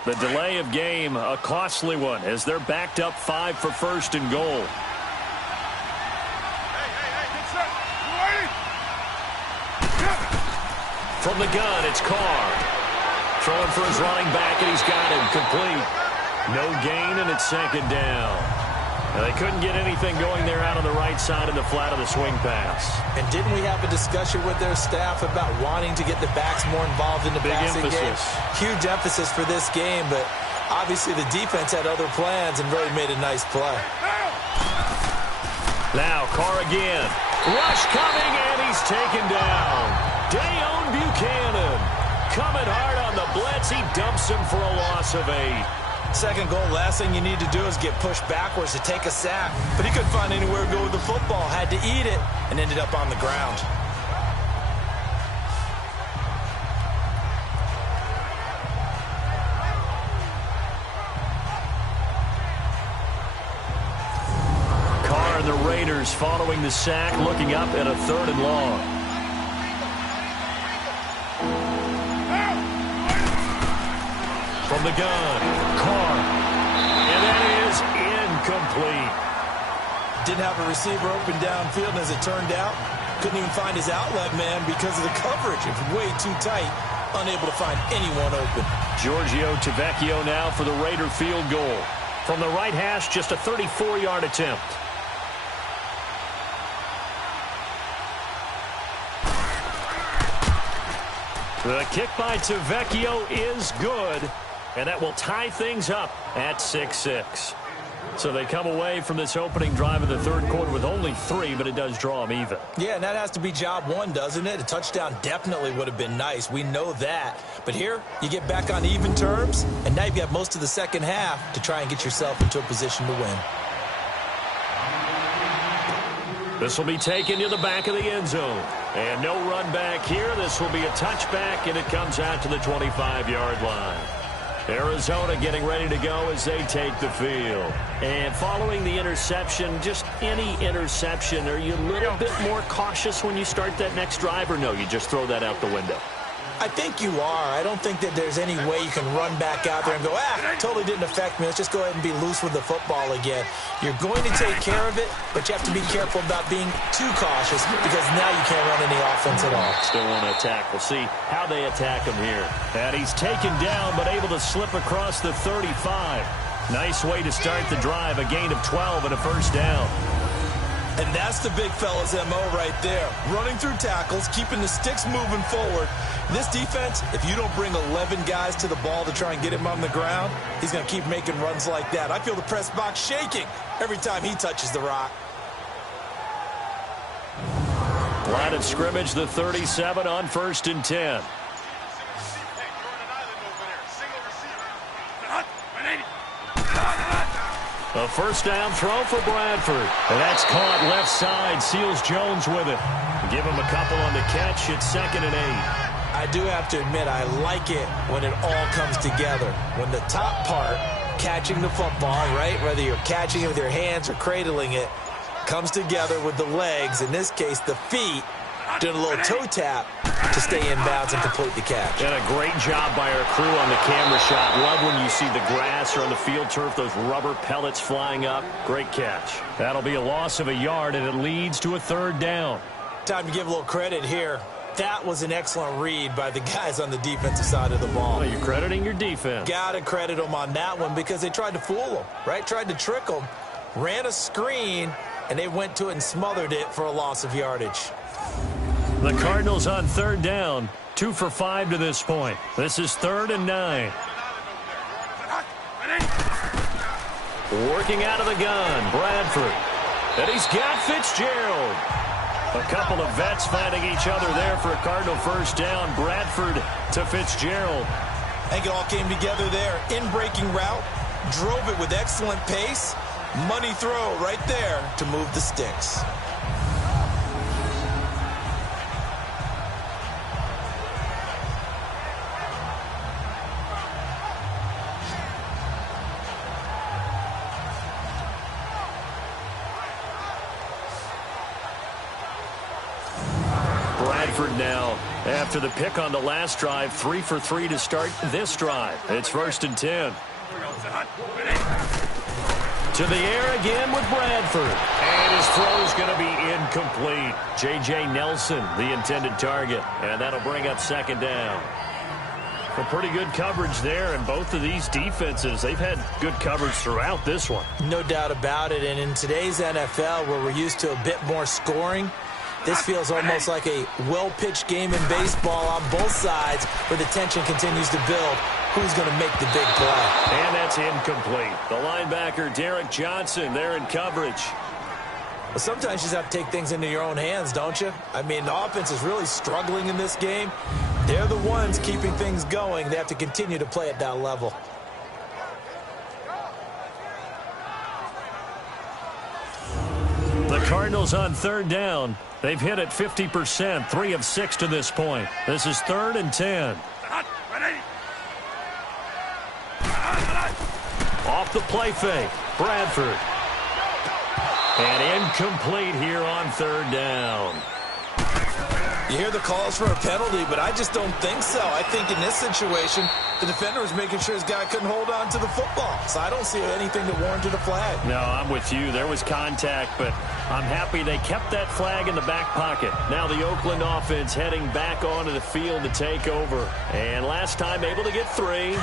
The delay of game, a costly one, as they're backed up 5 for 1st and goal. From the gun, it's Carr. Throwing for his running back, and he's got him complete. No gain, and it's 2nd down. Now, they couldn't get anything going there out on the right side in the flat of the swing pass. And didn't we have a discussion with their staff about wanting to get the backs more involved in the passing game? Huge emphasis for this game, but obviously the defense had other plans and really made a nice play. Now Carr again. Rush coming, and he's taken down. Dayon Buchanan coming hard on the blitz. He dumps him for a loss of 8. 2nd goal, last thing you need to do is get pushed backwards to take a sack. But he couldn't find anywhere to go with the football. Had to eat it and ended up on the ground. Carr and the Raiders following the sack, looking up at a 3rd and long. From the gun, Carr, and that is incomplete. Didn't have a receiver open downfield, and as it turned out, couldn't even find his outlet man because of the coverage. It was way too tight, unable to find anyone open. Giorgio Tavecchio now for the Raider field goal. From the right hash, just a 34-yard attempt. The kick by Tavecchio is good. And that will tie things up at 6-6. So they come away from this opening drive of the 3rd quarter with only 3, but it does draw them even. Yeah, and that has to be job 1, doesn't it? A touchdown definitely would have been nice. We know that. But here, you get back on even terms, and now you've got most of the 2nd half to try and get yourself into a position to win. This will be taken to the back of the end zone. And no run back here. This will be a touchback, and it comes out to the 25-yard line. Arizona getting ready to go as they take the field. And following the interception, just any interception, are you a little bit more cautious when you start that next drive, or no, you just throw that out the window? I think you are. I don't think that there's any way you can run back out there and go, totally didn't affect me. Let's just go ahead and be loose with the football again. You're going to take care of it, but you have to be careful about being too cautious because now you can't run any offense at all. Still want to attack. We'll see how they attack him here. And he's taken down, but able to slip across the 35. Nice way to start the drive. A gain of 12 and a 1st down. And that's the big fella's MO right there. Running through tackles, keeping the sticks moving forward. This defense, if you don't bring 11 guys to the ball to try and get him on the ground, he's going to keep making runs like that. I feel the press box shaking every time he touches the rock. Line of scrimmage, the 37 on 1st and 10. A 1st down throw for Bradford. And that's caught left side. Seals Jones with it. Give him a couple on the catch. It's 2nd and 8. I do have to admit, I like it when it all comes together. When the top part, catching the football, right, whether you're catching it with your hands or cradling it, comes together with the legs, in this case the feet, doing a little toe tap to stay in bounds and complete the catch. And a great job by our crew on the camera shot. Love when you see the grass or on the field turf, those rubber pellets flying up. Great catch. That'll be a loss of a yard, and it leads to a 3rd down. Time to give a little credit here. That was an excellent read by the guys on the defensive side of the ball. Well, you're crediting your defense. Got to credit them on that one because they tried to fool them, right? Tried to trick them. Ran a screen, and they went to it and smothered it for a loss of yardage. The Cardinals on third down, 2 for 5 to this point. This is 3rd and 9. Working out of the gun, Bradford. And he's got Fitzgerald. A couple of vets finding each other there for a Cardinal first down. Bradford to Fitzgerald. I think it all came together there. In-breaking route, drove it with excellent pace. Money throw right there to move the sticks. Bradford now, after the pick on the last drive, 3 for 3 to start this drive. It's 1st and 10. To the air again with Bradford. And his throw's going to be incomplete. J.J. Nelson, the intended target. And that'll bring up 2nd down. Well, pretty good coverage there, and both of these defenses, they've had good coverage throughout this one. No doubt about it, and in today's NFL, where we're used to a bit more scoring, this feels almost like a well-pitched game in baseball on both sides where the tension continues to build. Who's going to make the big play? And that's incomplete. The linebacker, Derek Johnson, there in coverage. Well, sometimes you just have to take things into your own hands, don't you? I mean, the offense is really struggling in this game. They're the ones keeping things going. They have to continue to play at that level. The Cardinals on 3rd down. They've hit it 50%, 3 of 6 to this point. This is 3rd and 10. Off the play fake, Bradford. And incomplete here on 3rd down. You hear the calls for a penalty, but I just don't think so. I think in this situation, the defender was making sure his guy couldn't hold on to the football. So I don't see anything that warranted a flag. No, I'm with you. There was contact, but I'm happy they kept that flag in the back pocket. Now the Oakland offense heading back onto the field to take over. And last time able to get 3.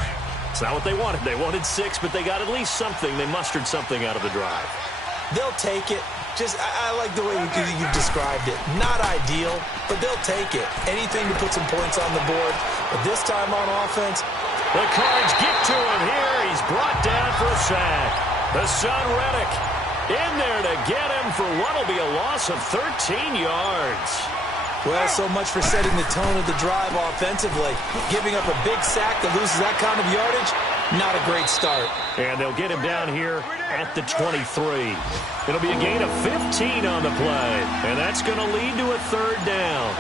It's not what they wanted. They wanted 6, but they got at least something. They mustered something out of the drive. They'll take it. I like the way you've described it. Not ideal, but they'll take it. Anything to put some points on the board. But this time on offense, the Cards get to him here. He's brought down for a sack. The son Reddick in there to get him for what will be a loss of 13 yards. Well, so much for setting the tone of the drive offensively. Giving up a big sack that loses that kind of yardage, not a great start. And they'll get him down here at the 23. It'll be a gain of 15 on the play, and that's going to lead to a 3rd down.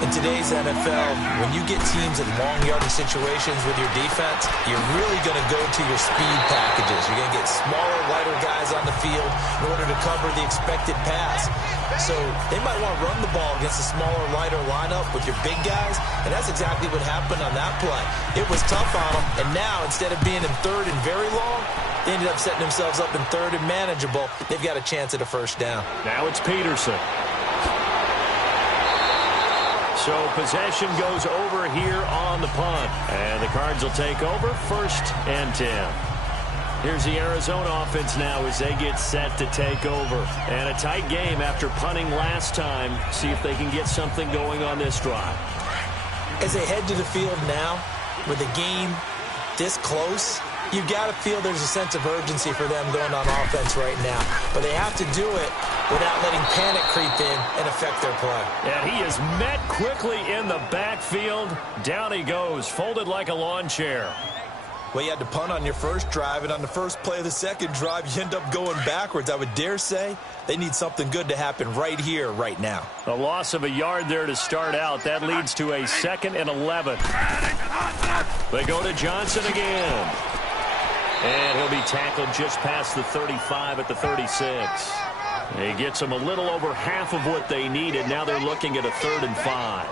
In today's NFL, when you get teams in long yardage situations with your defense, you're really going to go to your speed packages. You're going to get smaller, lighter guys on the field in order to cover the expected pass. So they might want to run the ball against a smaller, lighter lineup with your big guys, and that's exactly what happened on that play. It was tough on them, and now instead of being in 3rd and very long, they ended up setting themselves up in 3rd and manageable. They've got a chance at a 1st down. Now it's Peterson. So possession goes over here on the punt. And the Cards will take over 1st and 10. Here's the Arizona offense now as they get set to take over. And a tight game after punting last time. See if they can get something going on this drive. As they head to the field now, with the game this close, you've got to feel there's a sense of urgency for them going on offense right now. But they have to do it without letting panic creep in and affect their play. And he is met quickly in the backfield. Down he goes, folded like a lawn chair. Well, you had to punt on your first drive, and on the first play of the second drive, you end up going backwards. I would dare say they need something good to happen right here, right now. A loss of a yard there to start out. That leads to a 2nd and 11. They go to Johnson again. And he'll be tackled just past the 35 at the 36. He gets them a little over half of what they needed. Now they're looking at a 3rd and 5.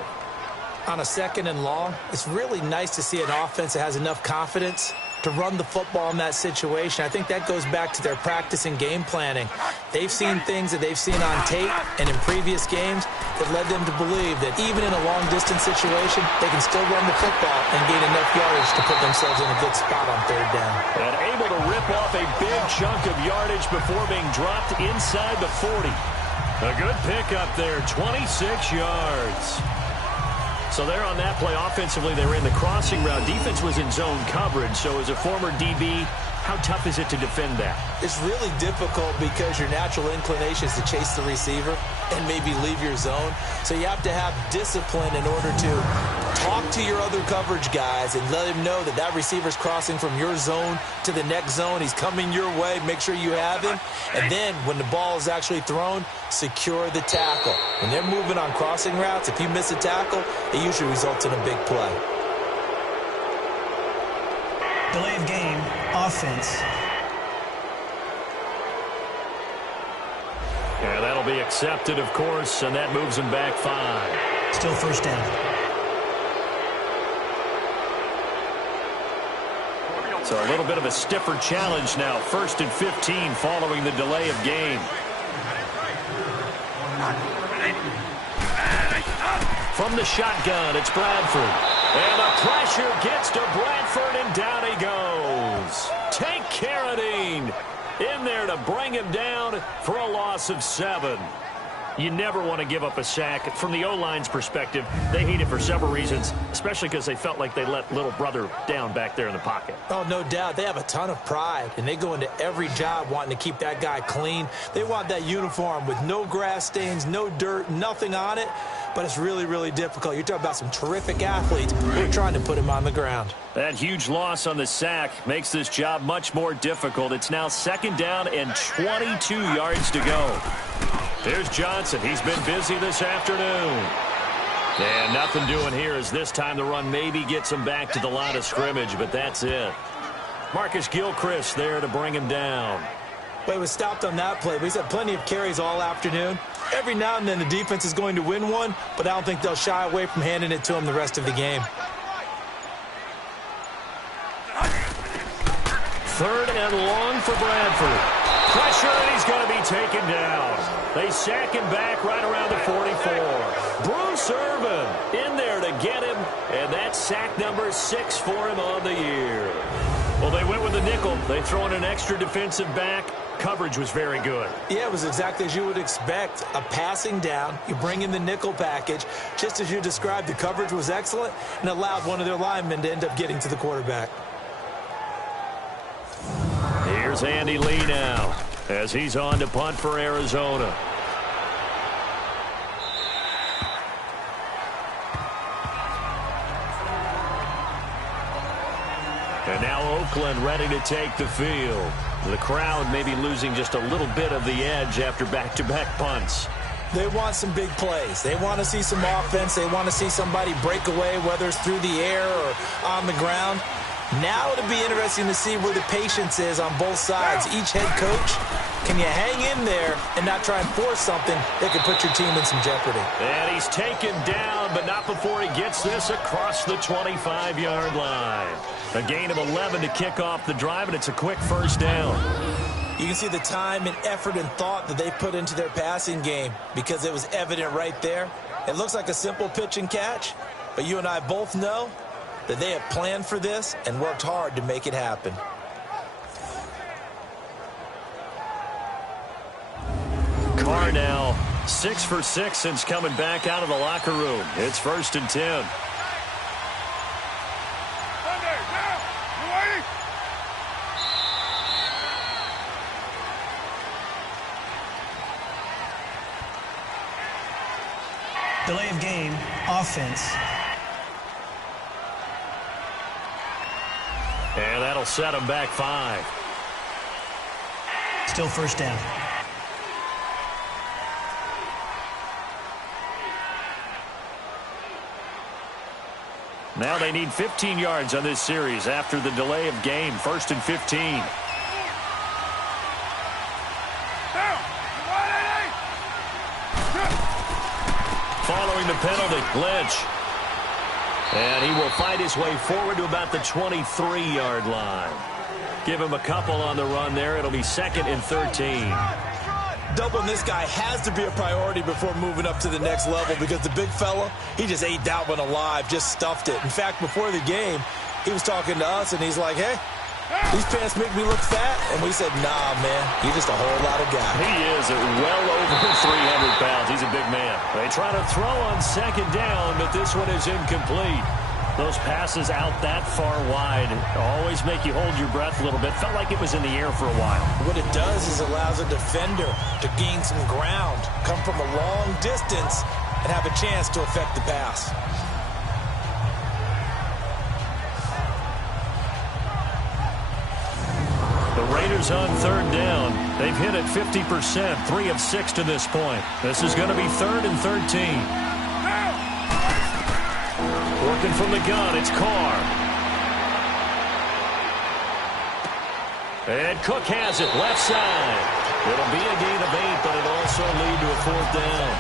On a 2nd and long, it's really nice to see an offense that has enough confidence to run the football in that situation. I think that goes back to their practice and game planning. They've seen things that they've seen on tape and in previous games that led them to believe that even in a long-distance situation, they can still run the football and gain enough yardage to put themselves in a good spot on third down. And able to rip off a big chunk of yardage before being dropped inside the 40. A good pickup there, 26 yards. So there on that play, offensively, they ran the crossing route. Defense was in zone coverage, so as a former DB, how tough is it to defend that? It's really difficult because your natural inclination is to chase the receiver and maybe leave your zone. So you have to have discipline in order to talk to your other coverage guys and let him know that that receiver's crossing from your zone to the next zone. He's coming your way. Make sure you have him. And then when the ball is actually thrown, secure the tackle. When they're moving on crossing routes, if you miss a tackle, it usually results in a big play. Delay of game, offense. Yeah, that'll be accepted, of course, and that moves him back 5. Still first down. So a little bit of a stiffer challenge now. 1st and 15 following the delay of game. From the shotgun, it's Bradford. And the pressure gets to Bradford, and down he goes. Tank Carradine in there to bring him down for a loss of 7. You never want to give up a sack. From the O-line's perspective, they hate it for several reasons, especially because they felt like they let little brother down back there in the pocket. Oh, no doubt. They have a ton of pride, and they go into every job wanting to keep that guy clean. They want that uniform with no grass stains, no dirt, nothing on it, but it's really, really difficult. You're talking about some terrific athletes who are trying to put him on the ground. That huge loss on the sack makes this job much more difficult. It's now 2nd down and 22 yards to go. Here's Johnson. He's been busy this afternoon. And nothing doing here as this time the run maybe gets him back to the line of scrimmage, but that's it. Marcus Gilchrist there to bring him down. But he was stopped on that play. He's had plenty of carries all afternoon. Every now and then the defense is going to win one, but I don't think they'll shy away from handing it to him the rest of the game. 3rd and long for Bradford. Pressure, and he's going to be taken down. They sack him back right around the 44. Bruce Irvin in there to get him, and that's sack number 6 for him on the year. Well, they went with the nickel. They throw in an extra defensive back. Coverage was very good. Yeah, it was exactly as you would expect. A passing down, you bring in the nickel package. Just as you described, the coverage was excellent and allowed one of their linemen to end up getting to the quarterback. Here's Andy Lee now as he's on to punt for Arizona. And now Oakland ready to take the field. The crowd may be losing just a little bit of the edge after back-to-back punts. They want some big plays. They want to see some offense. They want to see somebody break away, whether it's through the air or on the ground. Now it'll be interesting to see where the patience is on both sides. Each head coach, can you hang in there and not try and force something that could put your team in some jeopardy? And he's taken down, but not before he gets this across the 25-yard line. A gain of 11 to kick off the drive, and it's a quick first down. You can see the time and effort and thought that they put into their passing game because it was evident right there. It looks like a simple pitch and catch, but you and I both know that they have planned for this and worked hard to make it happen. Carr now 6 for 6 since coming back out of the locker room. It's 1st and 10. Delay of game, offense. And that'll set him back 5. Still first down. Now they need 15 yards on this series after the delay of game. 1st and 15. Following the penalty, Lynch. And he will fight his way forward to about the 23-yard line. Give him a couple on the run there. It'll be 2nd and 13. Doubling this guy has to be a priority before moving up to the next level because the big fella, he just ate that one alive, just stuffed it. In fact, before the game, he was talking to us, and he's like, hey, these pants make me look fat. And we said, nah, man, you're just a whole lot of guy. He is at well over 300 pounds. He's a big man. They try to throw on 2nd down, but this one is incomplete. Those passes out that far wide always make you hold your breath a little bit. Felt like it was in the air for a while. What it does is allows a defender to gain some ground, come from a long distance, and have a chance to affect the pass. The Raiders on 3rd down. They've hit it 50%, 3 of 6 to this point. This is going to be 3rd and 13. Working from the gun, it's Carr. And Cook has it, left side. It'll be a gain of 8, but it'll also lead to a 4th down.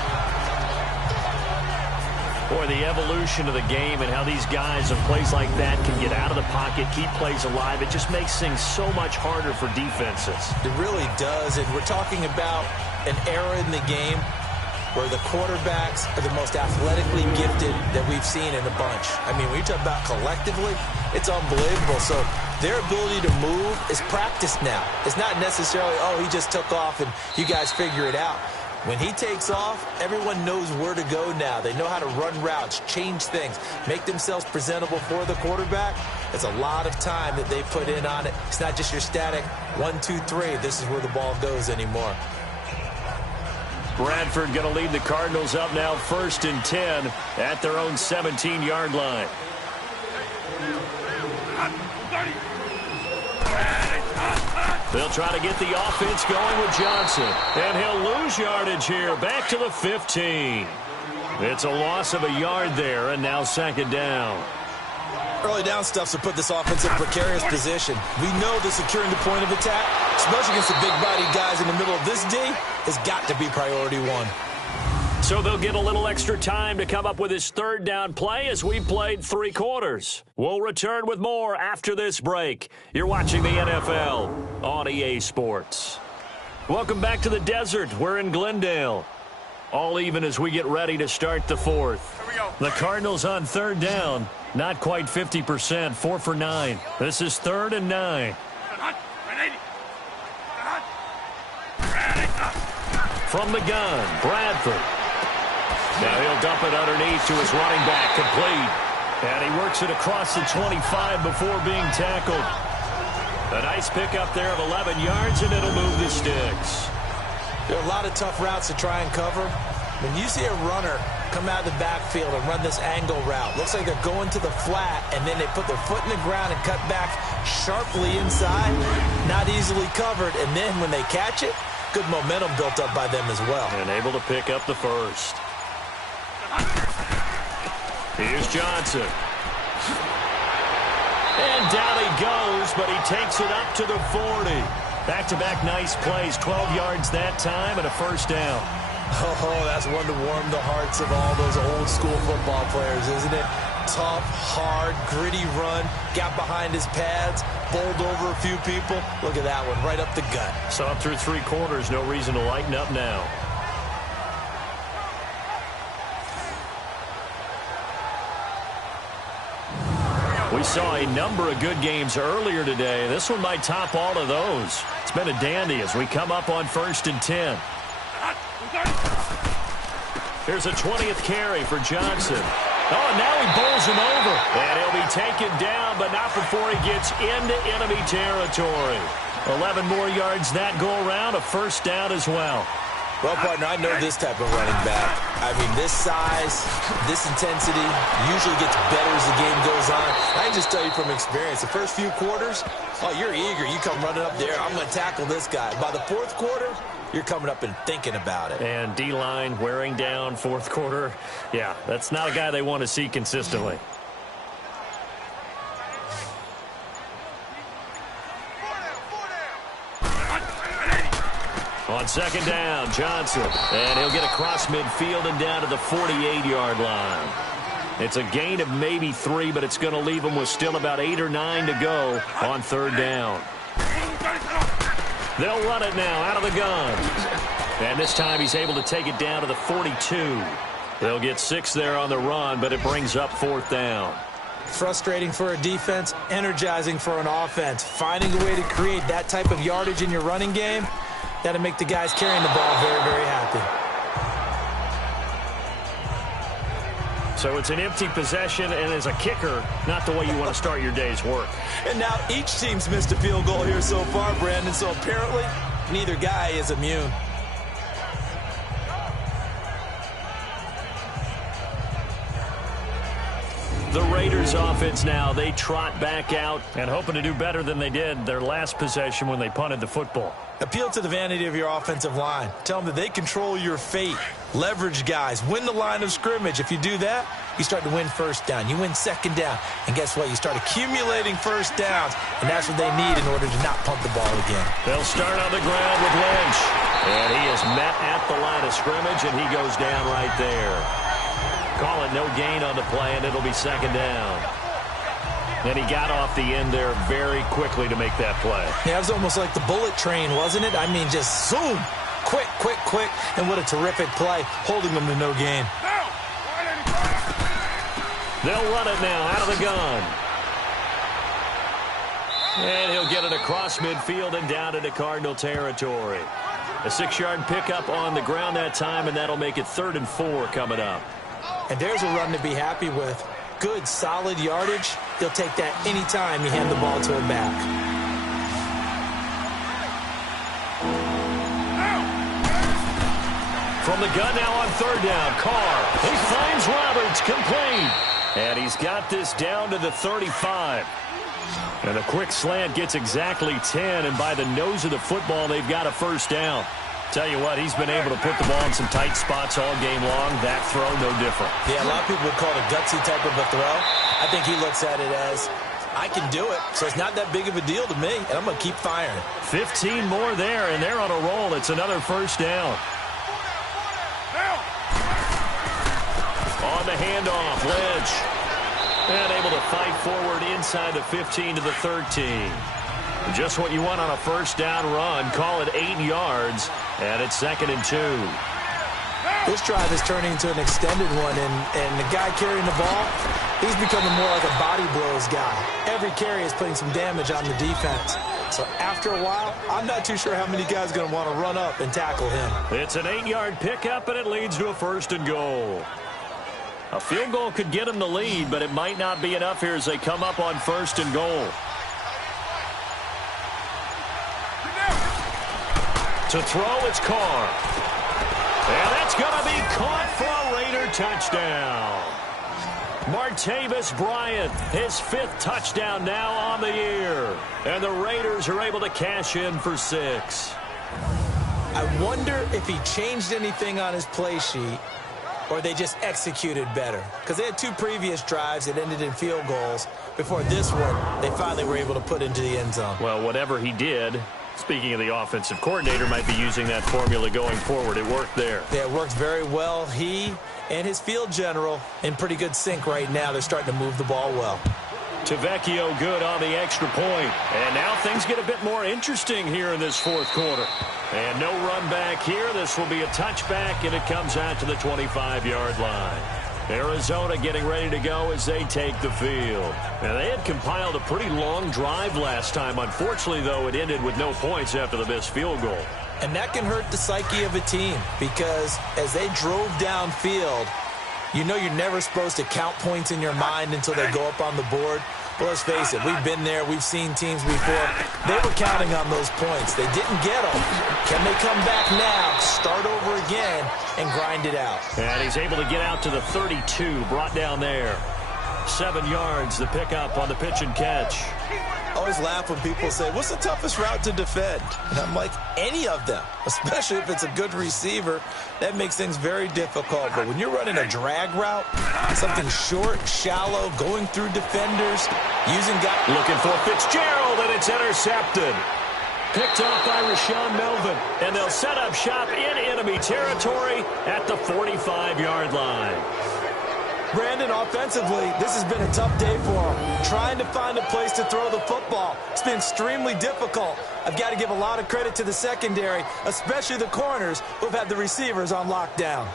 Boy, the evolution of the game and how these guys in plays like that can get out of the pocket, keep plays alive, it just makes things so much harder for defenses. It really does, and we're talking about an era in the game where the quarterbacks are the most athletically gifted that we've seen in a bunch. I mean, when you talk about collectively, it's unbelievable. So their ability to move is practiced now. It's not necessarily, oh, he just took off and you guys figure it out. When he takes off, everyone knows where to go now. They know how to run routes, change things, make themselves presentable for the quarterback. It's a lot of time that they put in on it. It's not just your static 1, 2, 3. This is where the ball goes anymore. Bradford going to lead the Cardinals up now 1st and 10 at their own 17-yard line. They'll try to get the offense going with Johnson. And he'll lose yardage here. Back to the 15. It's a loss of a yard there, and now 2nd down. Early down stuff to put this offense in a precarious position. We know that securing the point of attack, especially against the big-bodied guys in the middle of this D, has got to be priority 1. So they'll get a little extra time to come up with his 3rd down play as we played 3 quarters. We'll return with more after this break. You're watching the NFL on EA Sports. Welcome back to the desert. We're in Glendale. All even as we get ready to start the 4th. The Cardinals on 3rd down. Not quite 50%, 4 for 9. This is 3rd and 9. From the gun, Bradford. Now he'll dump it underneath to his running back, complete. And he works it across the 25 before being tackled. A nice pickup there of 11 yards, and it'll move the sticks. There are a lot of tough routes to try and cover. When you see a runner come out of the backfield and run this angle route, looks like they're going to the flat, and then they put their foot in the ground and cut back sharply inside, not easily covered, and then when they catch it, good momentum built up by them as well. And able to pick up the 1st. Here's Johnson. And down he goes, but he takes it up to the 40. Back-to-back nice plays, 12 yards that time and a 1st down. Oh, that's one to warm the hearts of all those old-school football players, isn't it? Tough, hard, gritty run, got behind his pads, bowled over a few people. Look at that one, right up the gut. Saw it through 3 quarters, no reason to lighten up now. We saw a number of good games earlier today. This one might top all of those. It's been a dandy as we come up on 1st and 10. Here's a 20th carry for Johnson. Oh, now he bowls him over. And he'll be taken down, but not before he gets into enemy territory. 11 more yards that go around, a 1st down as well. Well, partner, I know this type of running back. I mean, this size, this intensity usually gets better as the game goes on. I can just tell you from experience, the first few quarters, oh, you're eager. You come running up there, I'm going to tackle this guy. By the 4th quarter, you're coming up and thinking about it. And D-line wearing down 4th quarter. Yeah, that's not a guy they want to see consistently. On 2nd down, Johnson. And he'll get across midfield and down to the 48-yard line. It's a gain of maybe 3, but it's going to leave them with still about 8 or 9 to go on 3rd down. They'll run it now out of the gun. And this time he's able to take it down to the 42. They'll get 6 there on the run, but it brings up 4th down. Frustrating for a defense, energizing for an offense. Finding a way to create that type of yardage in your running game, that'll make the guys carrying the ball very, very happy. So it's an empty possession, and as a kicker, not the way you want to start your day's work. And now each team's missed a field goal here so far, Brandon, so apparently neither guy is immune. The Raiders offense now, they trot back out and hoping to do better than they did their last possession when they punted the football. Appeal to the vanity of your offensive line. Tell them that they control your fate. Leverage guys. Win the line of scrimmage. If you do that, you start to win 1st down. You win 2nd down. And guess what? You start accumulating 1st downs. And that's what they need in order to not punt the ball again. They'll start on the ground with Lynch. And he is met at the line of scrimmage, and he goes down right there. Call it no gain on the play, and it'll be 2nd down. And he got off the end there very quickly to make that play. Yeah, it was almost like the bullet train, wasn't it? I mean, just zoom. Quick, quick, quick. And what a terrific play, holding them to no gain. They'll run it now out of the gun. And he'll get it across midfield and down into Cardinal territory. A 6-yard pickup on the ground that time, and that'll make it 3rd and 4 coming up. And there's a run to be happy with. Good, solid yardage. He'll take that anytime you hand the ball to him back. From the gun now on 3rd down, Carr. He finds Roberts, complete. And he's got this down to the 35. And the quick slant gets exactly 10, and by the nose of the football, they've got a 1st down. Tell you what, he's been able to put the ball in some tight spots all game long. That throw, no different. Yeah, a lot of people would call it a gutsy type of a throw. I think he looks at it as, I can do it, so it's not that big of a deal to me, and I'm going to keep firing. 15 more there, and they're on a roll. It's another 1st down. On the handoff, Lynch. And able to fight forward inside the 15 to the 13. Just what you want on a 1st down run. Call it 8 yards, and it's 2nd and 2. This drive is turning into an extended one, and the guy carrying the ball, he's becoming more like a body blows guy. Every carry is putting some damage on the defense. So after a while, I'm not too sure how many guys are going to want to run up and tackle him. It's an 8-yard pickup, and it leads to a 1st and goal. A field goal could get them the lead, but it might not be enough here as they come up on 1st and goal. To throw, it's Carr. And that's going to be caught for a Raider touchdown. Martavis Bryant, his 5th touchdown now on the year. And the Raiders are able to cash in for 6. I wonder if he changed anything on his play sheet or they just executed better. Because they had 2 previous drives that ended in field goals. Before this one, they finally were able to put into the end zone. Well, whatever he did, speaking of the offensive coordinator, might be using that formula going forward. It worked there. Yeah, it worked very well. He and his field general in pretty good sync right now. They're starting to move the ball well. Tavecchio good on the extra point. And now things get a bit more interesting here in this 4th quarter. And no run back here. This will be a touchback, and it comes out to the 25-yard line. Arizona getting ready to go as they take the field. Now, they had compiled a pretty long drive last time. Unfortunately, though, it ended with no points after the missed field goal. And that can hurt the psyche of a team because as they drove downfield, you know you're never supposed to count points in your mind until they go up on the board. Well, let's face it, we've been there. We've seen teams before. They were counting on those points. They didn't get them. Can they come back now, start over again, and grind it out? And he's able to get out to the 32, brought down there. 7 yards, the pickup on the pitch and catch. I always laugh when people say, what's the toughest route to defend? And I'm like, any of them, especially if it's a good receiver. That makes things very difficult. But when you're running a drag route, something short, shallow, going through defenders, using guys. Looking for Fitzgerald, and it's intercepted. Picked off by Rashawn Melvin. And they'll set up shop in enemy territory at the 45-yard line. Brandon, offensively, this has been a tough day for him. Trying to find a place to throw the football. It's been extremely difficult. I've got to give a lot of credit to the secondary, especially the corners who've had the receivers on lockdown.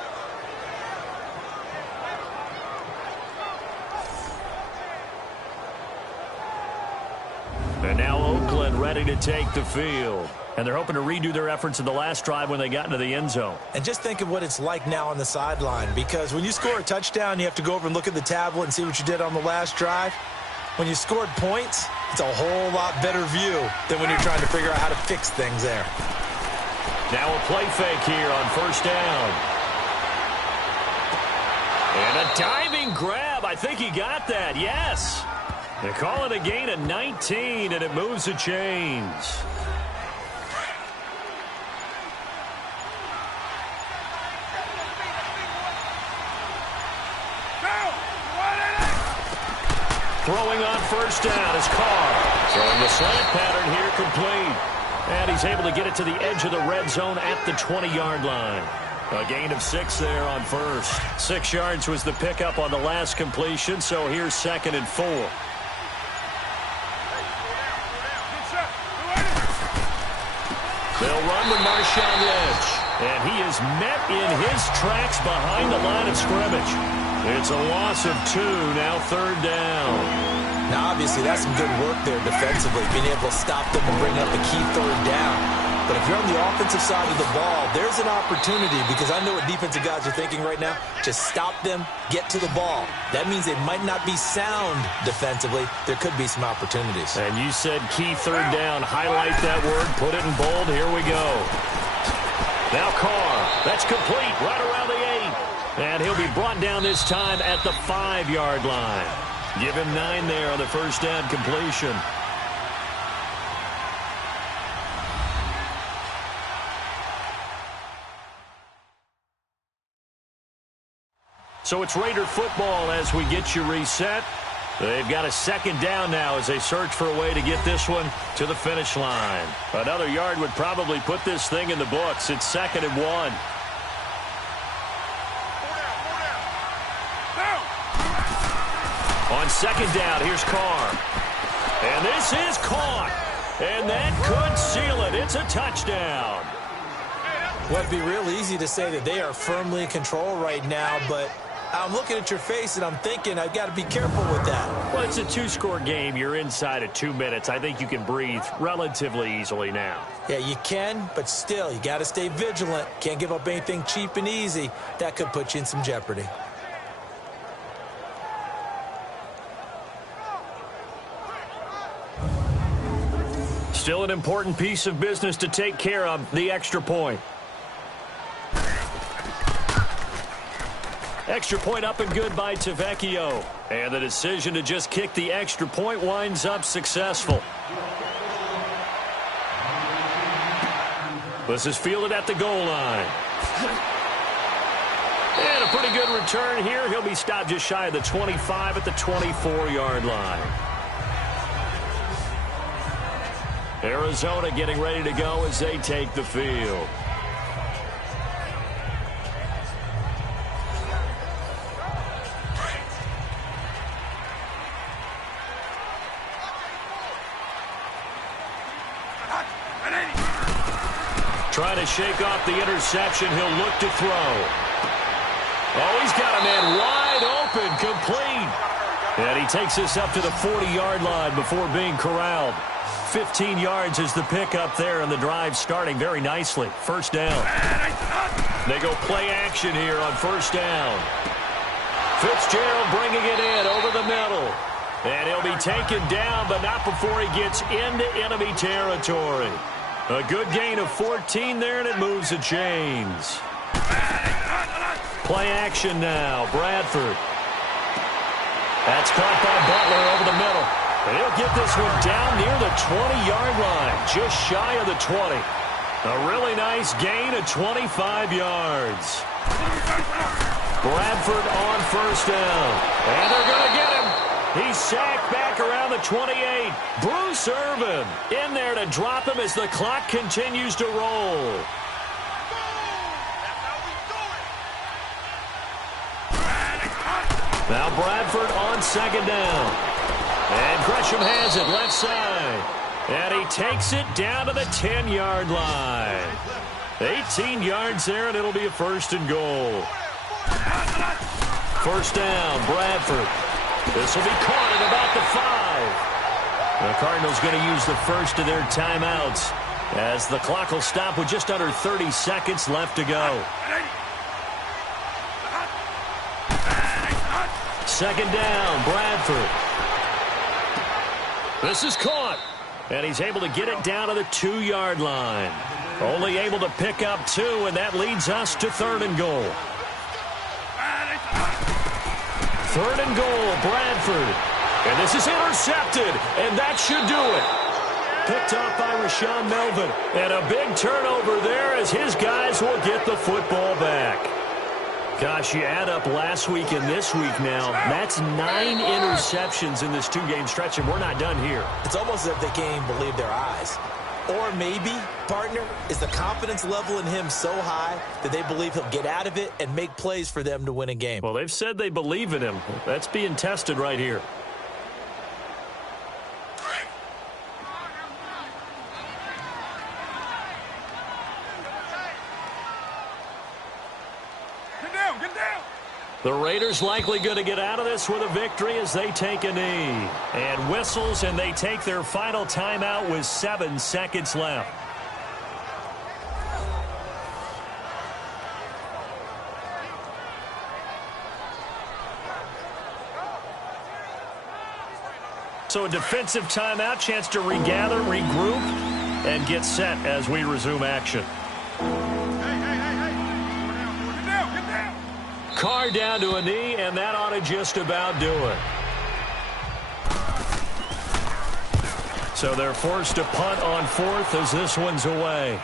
And now Oakland ready to take the field. And they're hoping to redo their efforts in the last drive when they got into the end zone. And just think of what it's like now on the sideline, because when you score a touchdown, you have to go over and look at the tablet and see what you did on the last drive. When you scored points, it's a whole lot better view than when you're trying to figure out how to fix things there. Now a play fake here on first down. And a diving grab. I think he got that. Yes. They call it a gain of 19, and it moves the chains. Throwing on first down is Carr. Throwing the slant pattern here complete. And he's able to get it to the edge of the red zone at the 20-yard line. A gain of 6 there on first. 6 yards was the pickup on the last completion, so here's 2nd and 4. They'll run with Marshawn Lynch. And he is met in his tracks behind the line of scrimmage. It's a loss of 2, now 3rd down. Now, obviously, that's some good work there defensively, being able to stop them and bring up a key 3rd down. But if you're on the offensive side of the ball, there's an opportunity, because I know what defensive guys are thinking right now. Just stop them, get to the ball. That means they might not be sound defensively. There could be some opportunities. And you said key 3rd down. Highlight that word, put it in bold. Here we go. Now Carr, that's complete, right around the 8. And he'll be brought down this time at the 5-yard line. Give him 9 there on the first down completion. So it's Raider football as we get you reset. They've got a 2nd down now as they search for a way to get this one to the finish line. Another yard would probably put this thing in the books. It's 2nd and 1. On 2nd down, here's Carr. And this is caught. And that could seal it. It's a touchdown. Well, it'd be real easy to say that they are firmly in control right now, but I'm looking at your face and I'm thinking I've got to be careful with that. Well, it's a 2-score game. You're inside of 2 minutes. I think you can breathe relatively easily now. Yeah, you can, but still, you got to stay vigilant. Can't give up anything cheap and easy. That could put you in some jeopardy. Still an important piece of business to take care of, the extra point. Extra point up and good by Tavecchio. And the decision to just kick the extra point winds up successful. This is fielded at the goal line. And a pretty good return here. He'll be stopped just shy of the 25 at the 24-yard line. Arizona getting ready to go as they take the field. Trying to shake off the interception. He'll look to throw. Oh, he's got a man wide open, complete. And he takes this up to the 40-yard line before being corralled. 15 yards is the pickup there, and the drive starting very nicely. First down. They go play action here on first down. Fitzgerald bringing it in over the middle. And he'll be taken down, but not before he gets into enemy territory. A good gain of 14 there, and it moves the chains. Play action now. Bradford. That's caught by Butler over the middle. And he'll get this one down near the 20-yard line, just shy of the 20. A really nice gain of 25 yards. Bradford on first down. And they're going to get him. He's sacked back around the 28. Bruce Irvin in there to drop him as the clock continues to roll. Now Bradford on second down. And Gresham has it left side. And he takes it down to the 10-yard line. 18 yards there, and it'll be a first and goal. First down, Bradford. This will be caught at about the 5. The Cardinals going to use the first of their timeouts as the clock will stop with just under 30 seconds left to go. Second down, Bradford. This is caught. And he's able to get it down to the 2-yard line. Only able to pick up 2, and that leads us to third and goal. Third and goal, Bradford. And this is intercepted, and that should do it. Picked off by Rashawn Melvin. And a big turnover there as his guys will get the football back. Gosh, you add up last week and this week now, that's 9 interceptions in this 2-game stretch, and we're not done here. It's almost as if they can't even believe their eyes. Or maybe, partner, is the confidence level in him so high that they believe he'll get out of it and make plays for them to win a game. Well, they've said they believe in him. That's being tested right here. The Raiders likely going to get out of this with a victory as they take a knee. And whistles, and they take their final timeout with 7 seconds left. So a defensive timeout, chance to regather, regroup, and get set as we resume action. Carr down to a knee, and that ought to just about do it. So they're forced to punt on 4th as this one's away.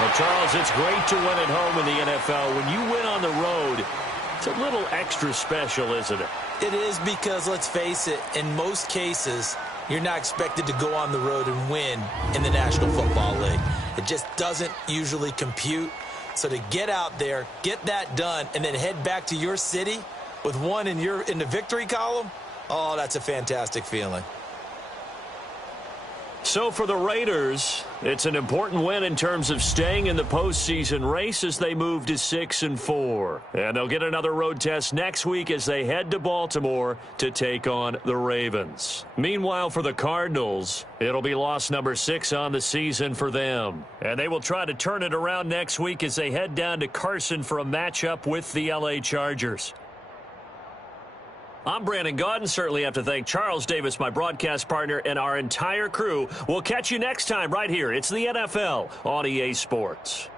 Well, Charles, it's great to win at home in the NFL. When you win on the road, it's a little extra special, isn't it? It is because, let's face it, in most cases, you're not expected to go on the road and win in the National Football League. It just doesn't usually compute. So to get out there, get that done, and then head back to your city with one in the victory column, oh, that's a fantastic feeling. So for the Raiders, it's an important win in terms of staying in the postseason race as they move to 6-4. And they'll get another road test next week as they head to Baltimore to take on the Ravens. Meanwhile, for the Cardinals, it'll be loss number 6 on the season for them. And they will try to turn it around next week as they head down to Carson for a matchup with the LA Chargers. I'm Brandon Gaudin. Certainly have to thank Charles Davis, my broadcast partner, and our entire crew. We'll catch you next time right here. It's the NFL on EA Sports.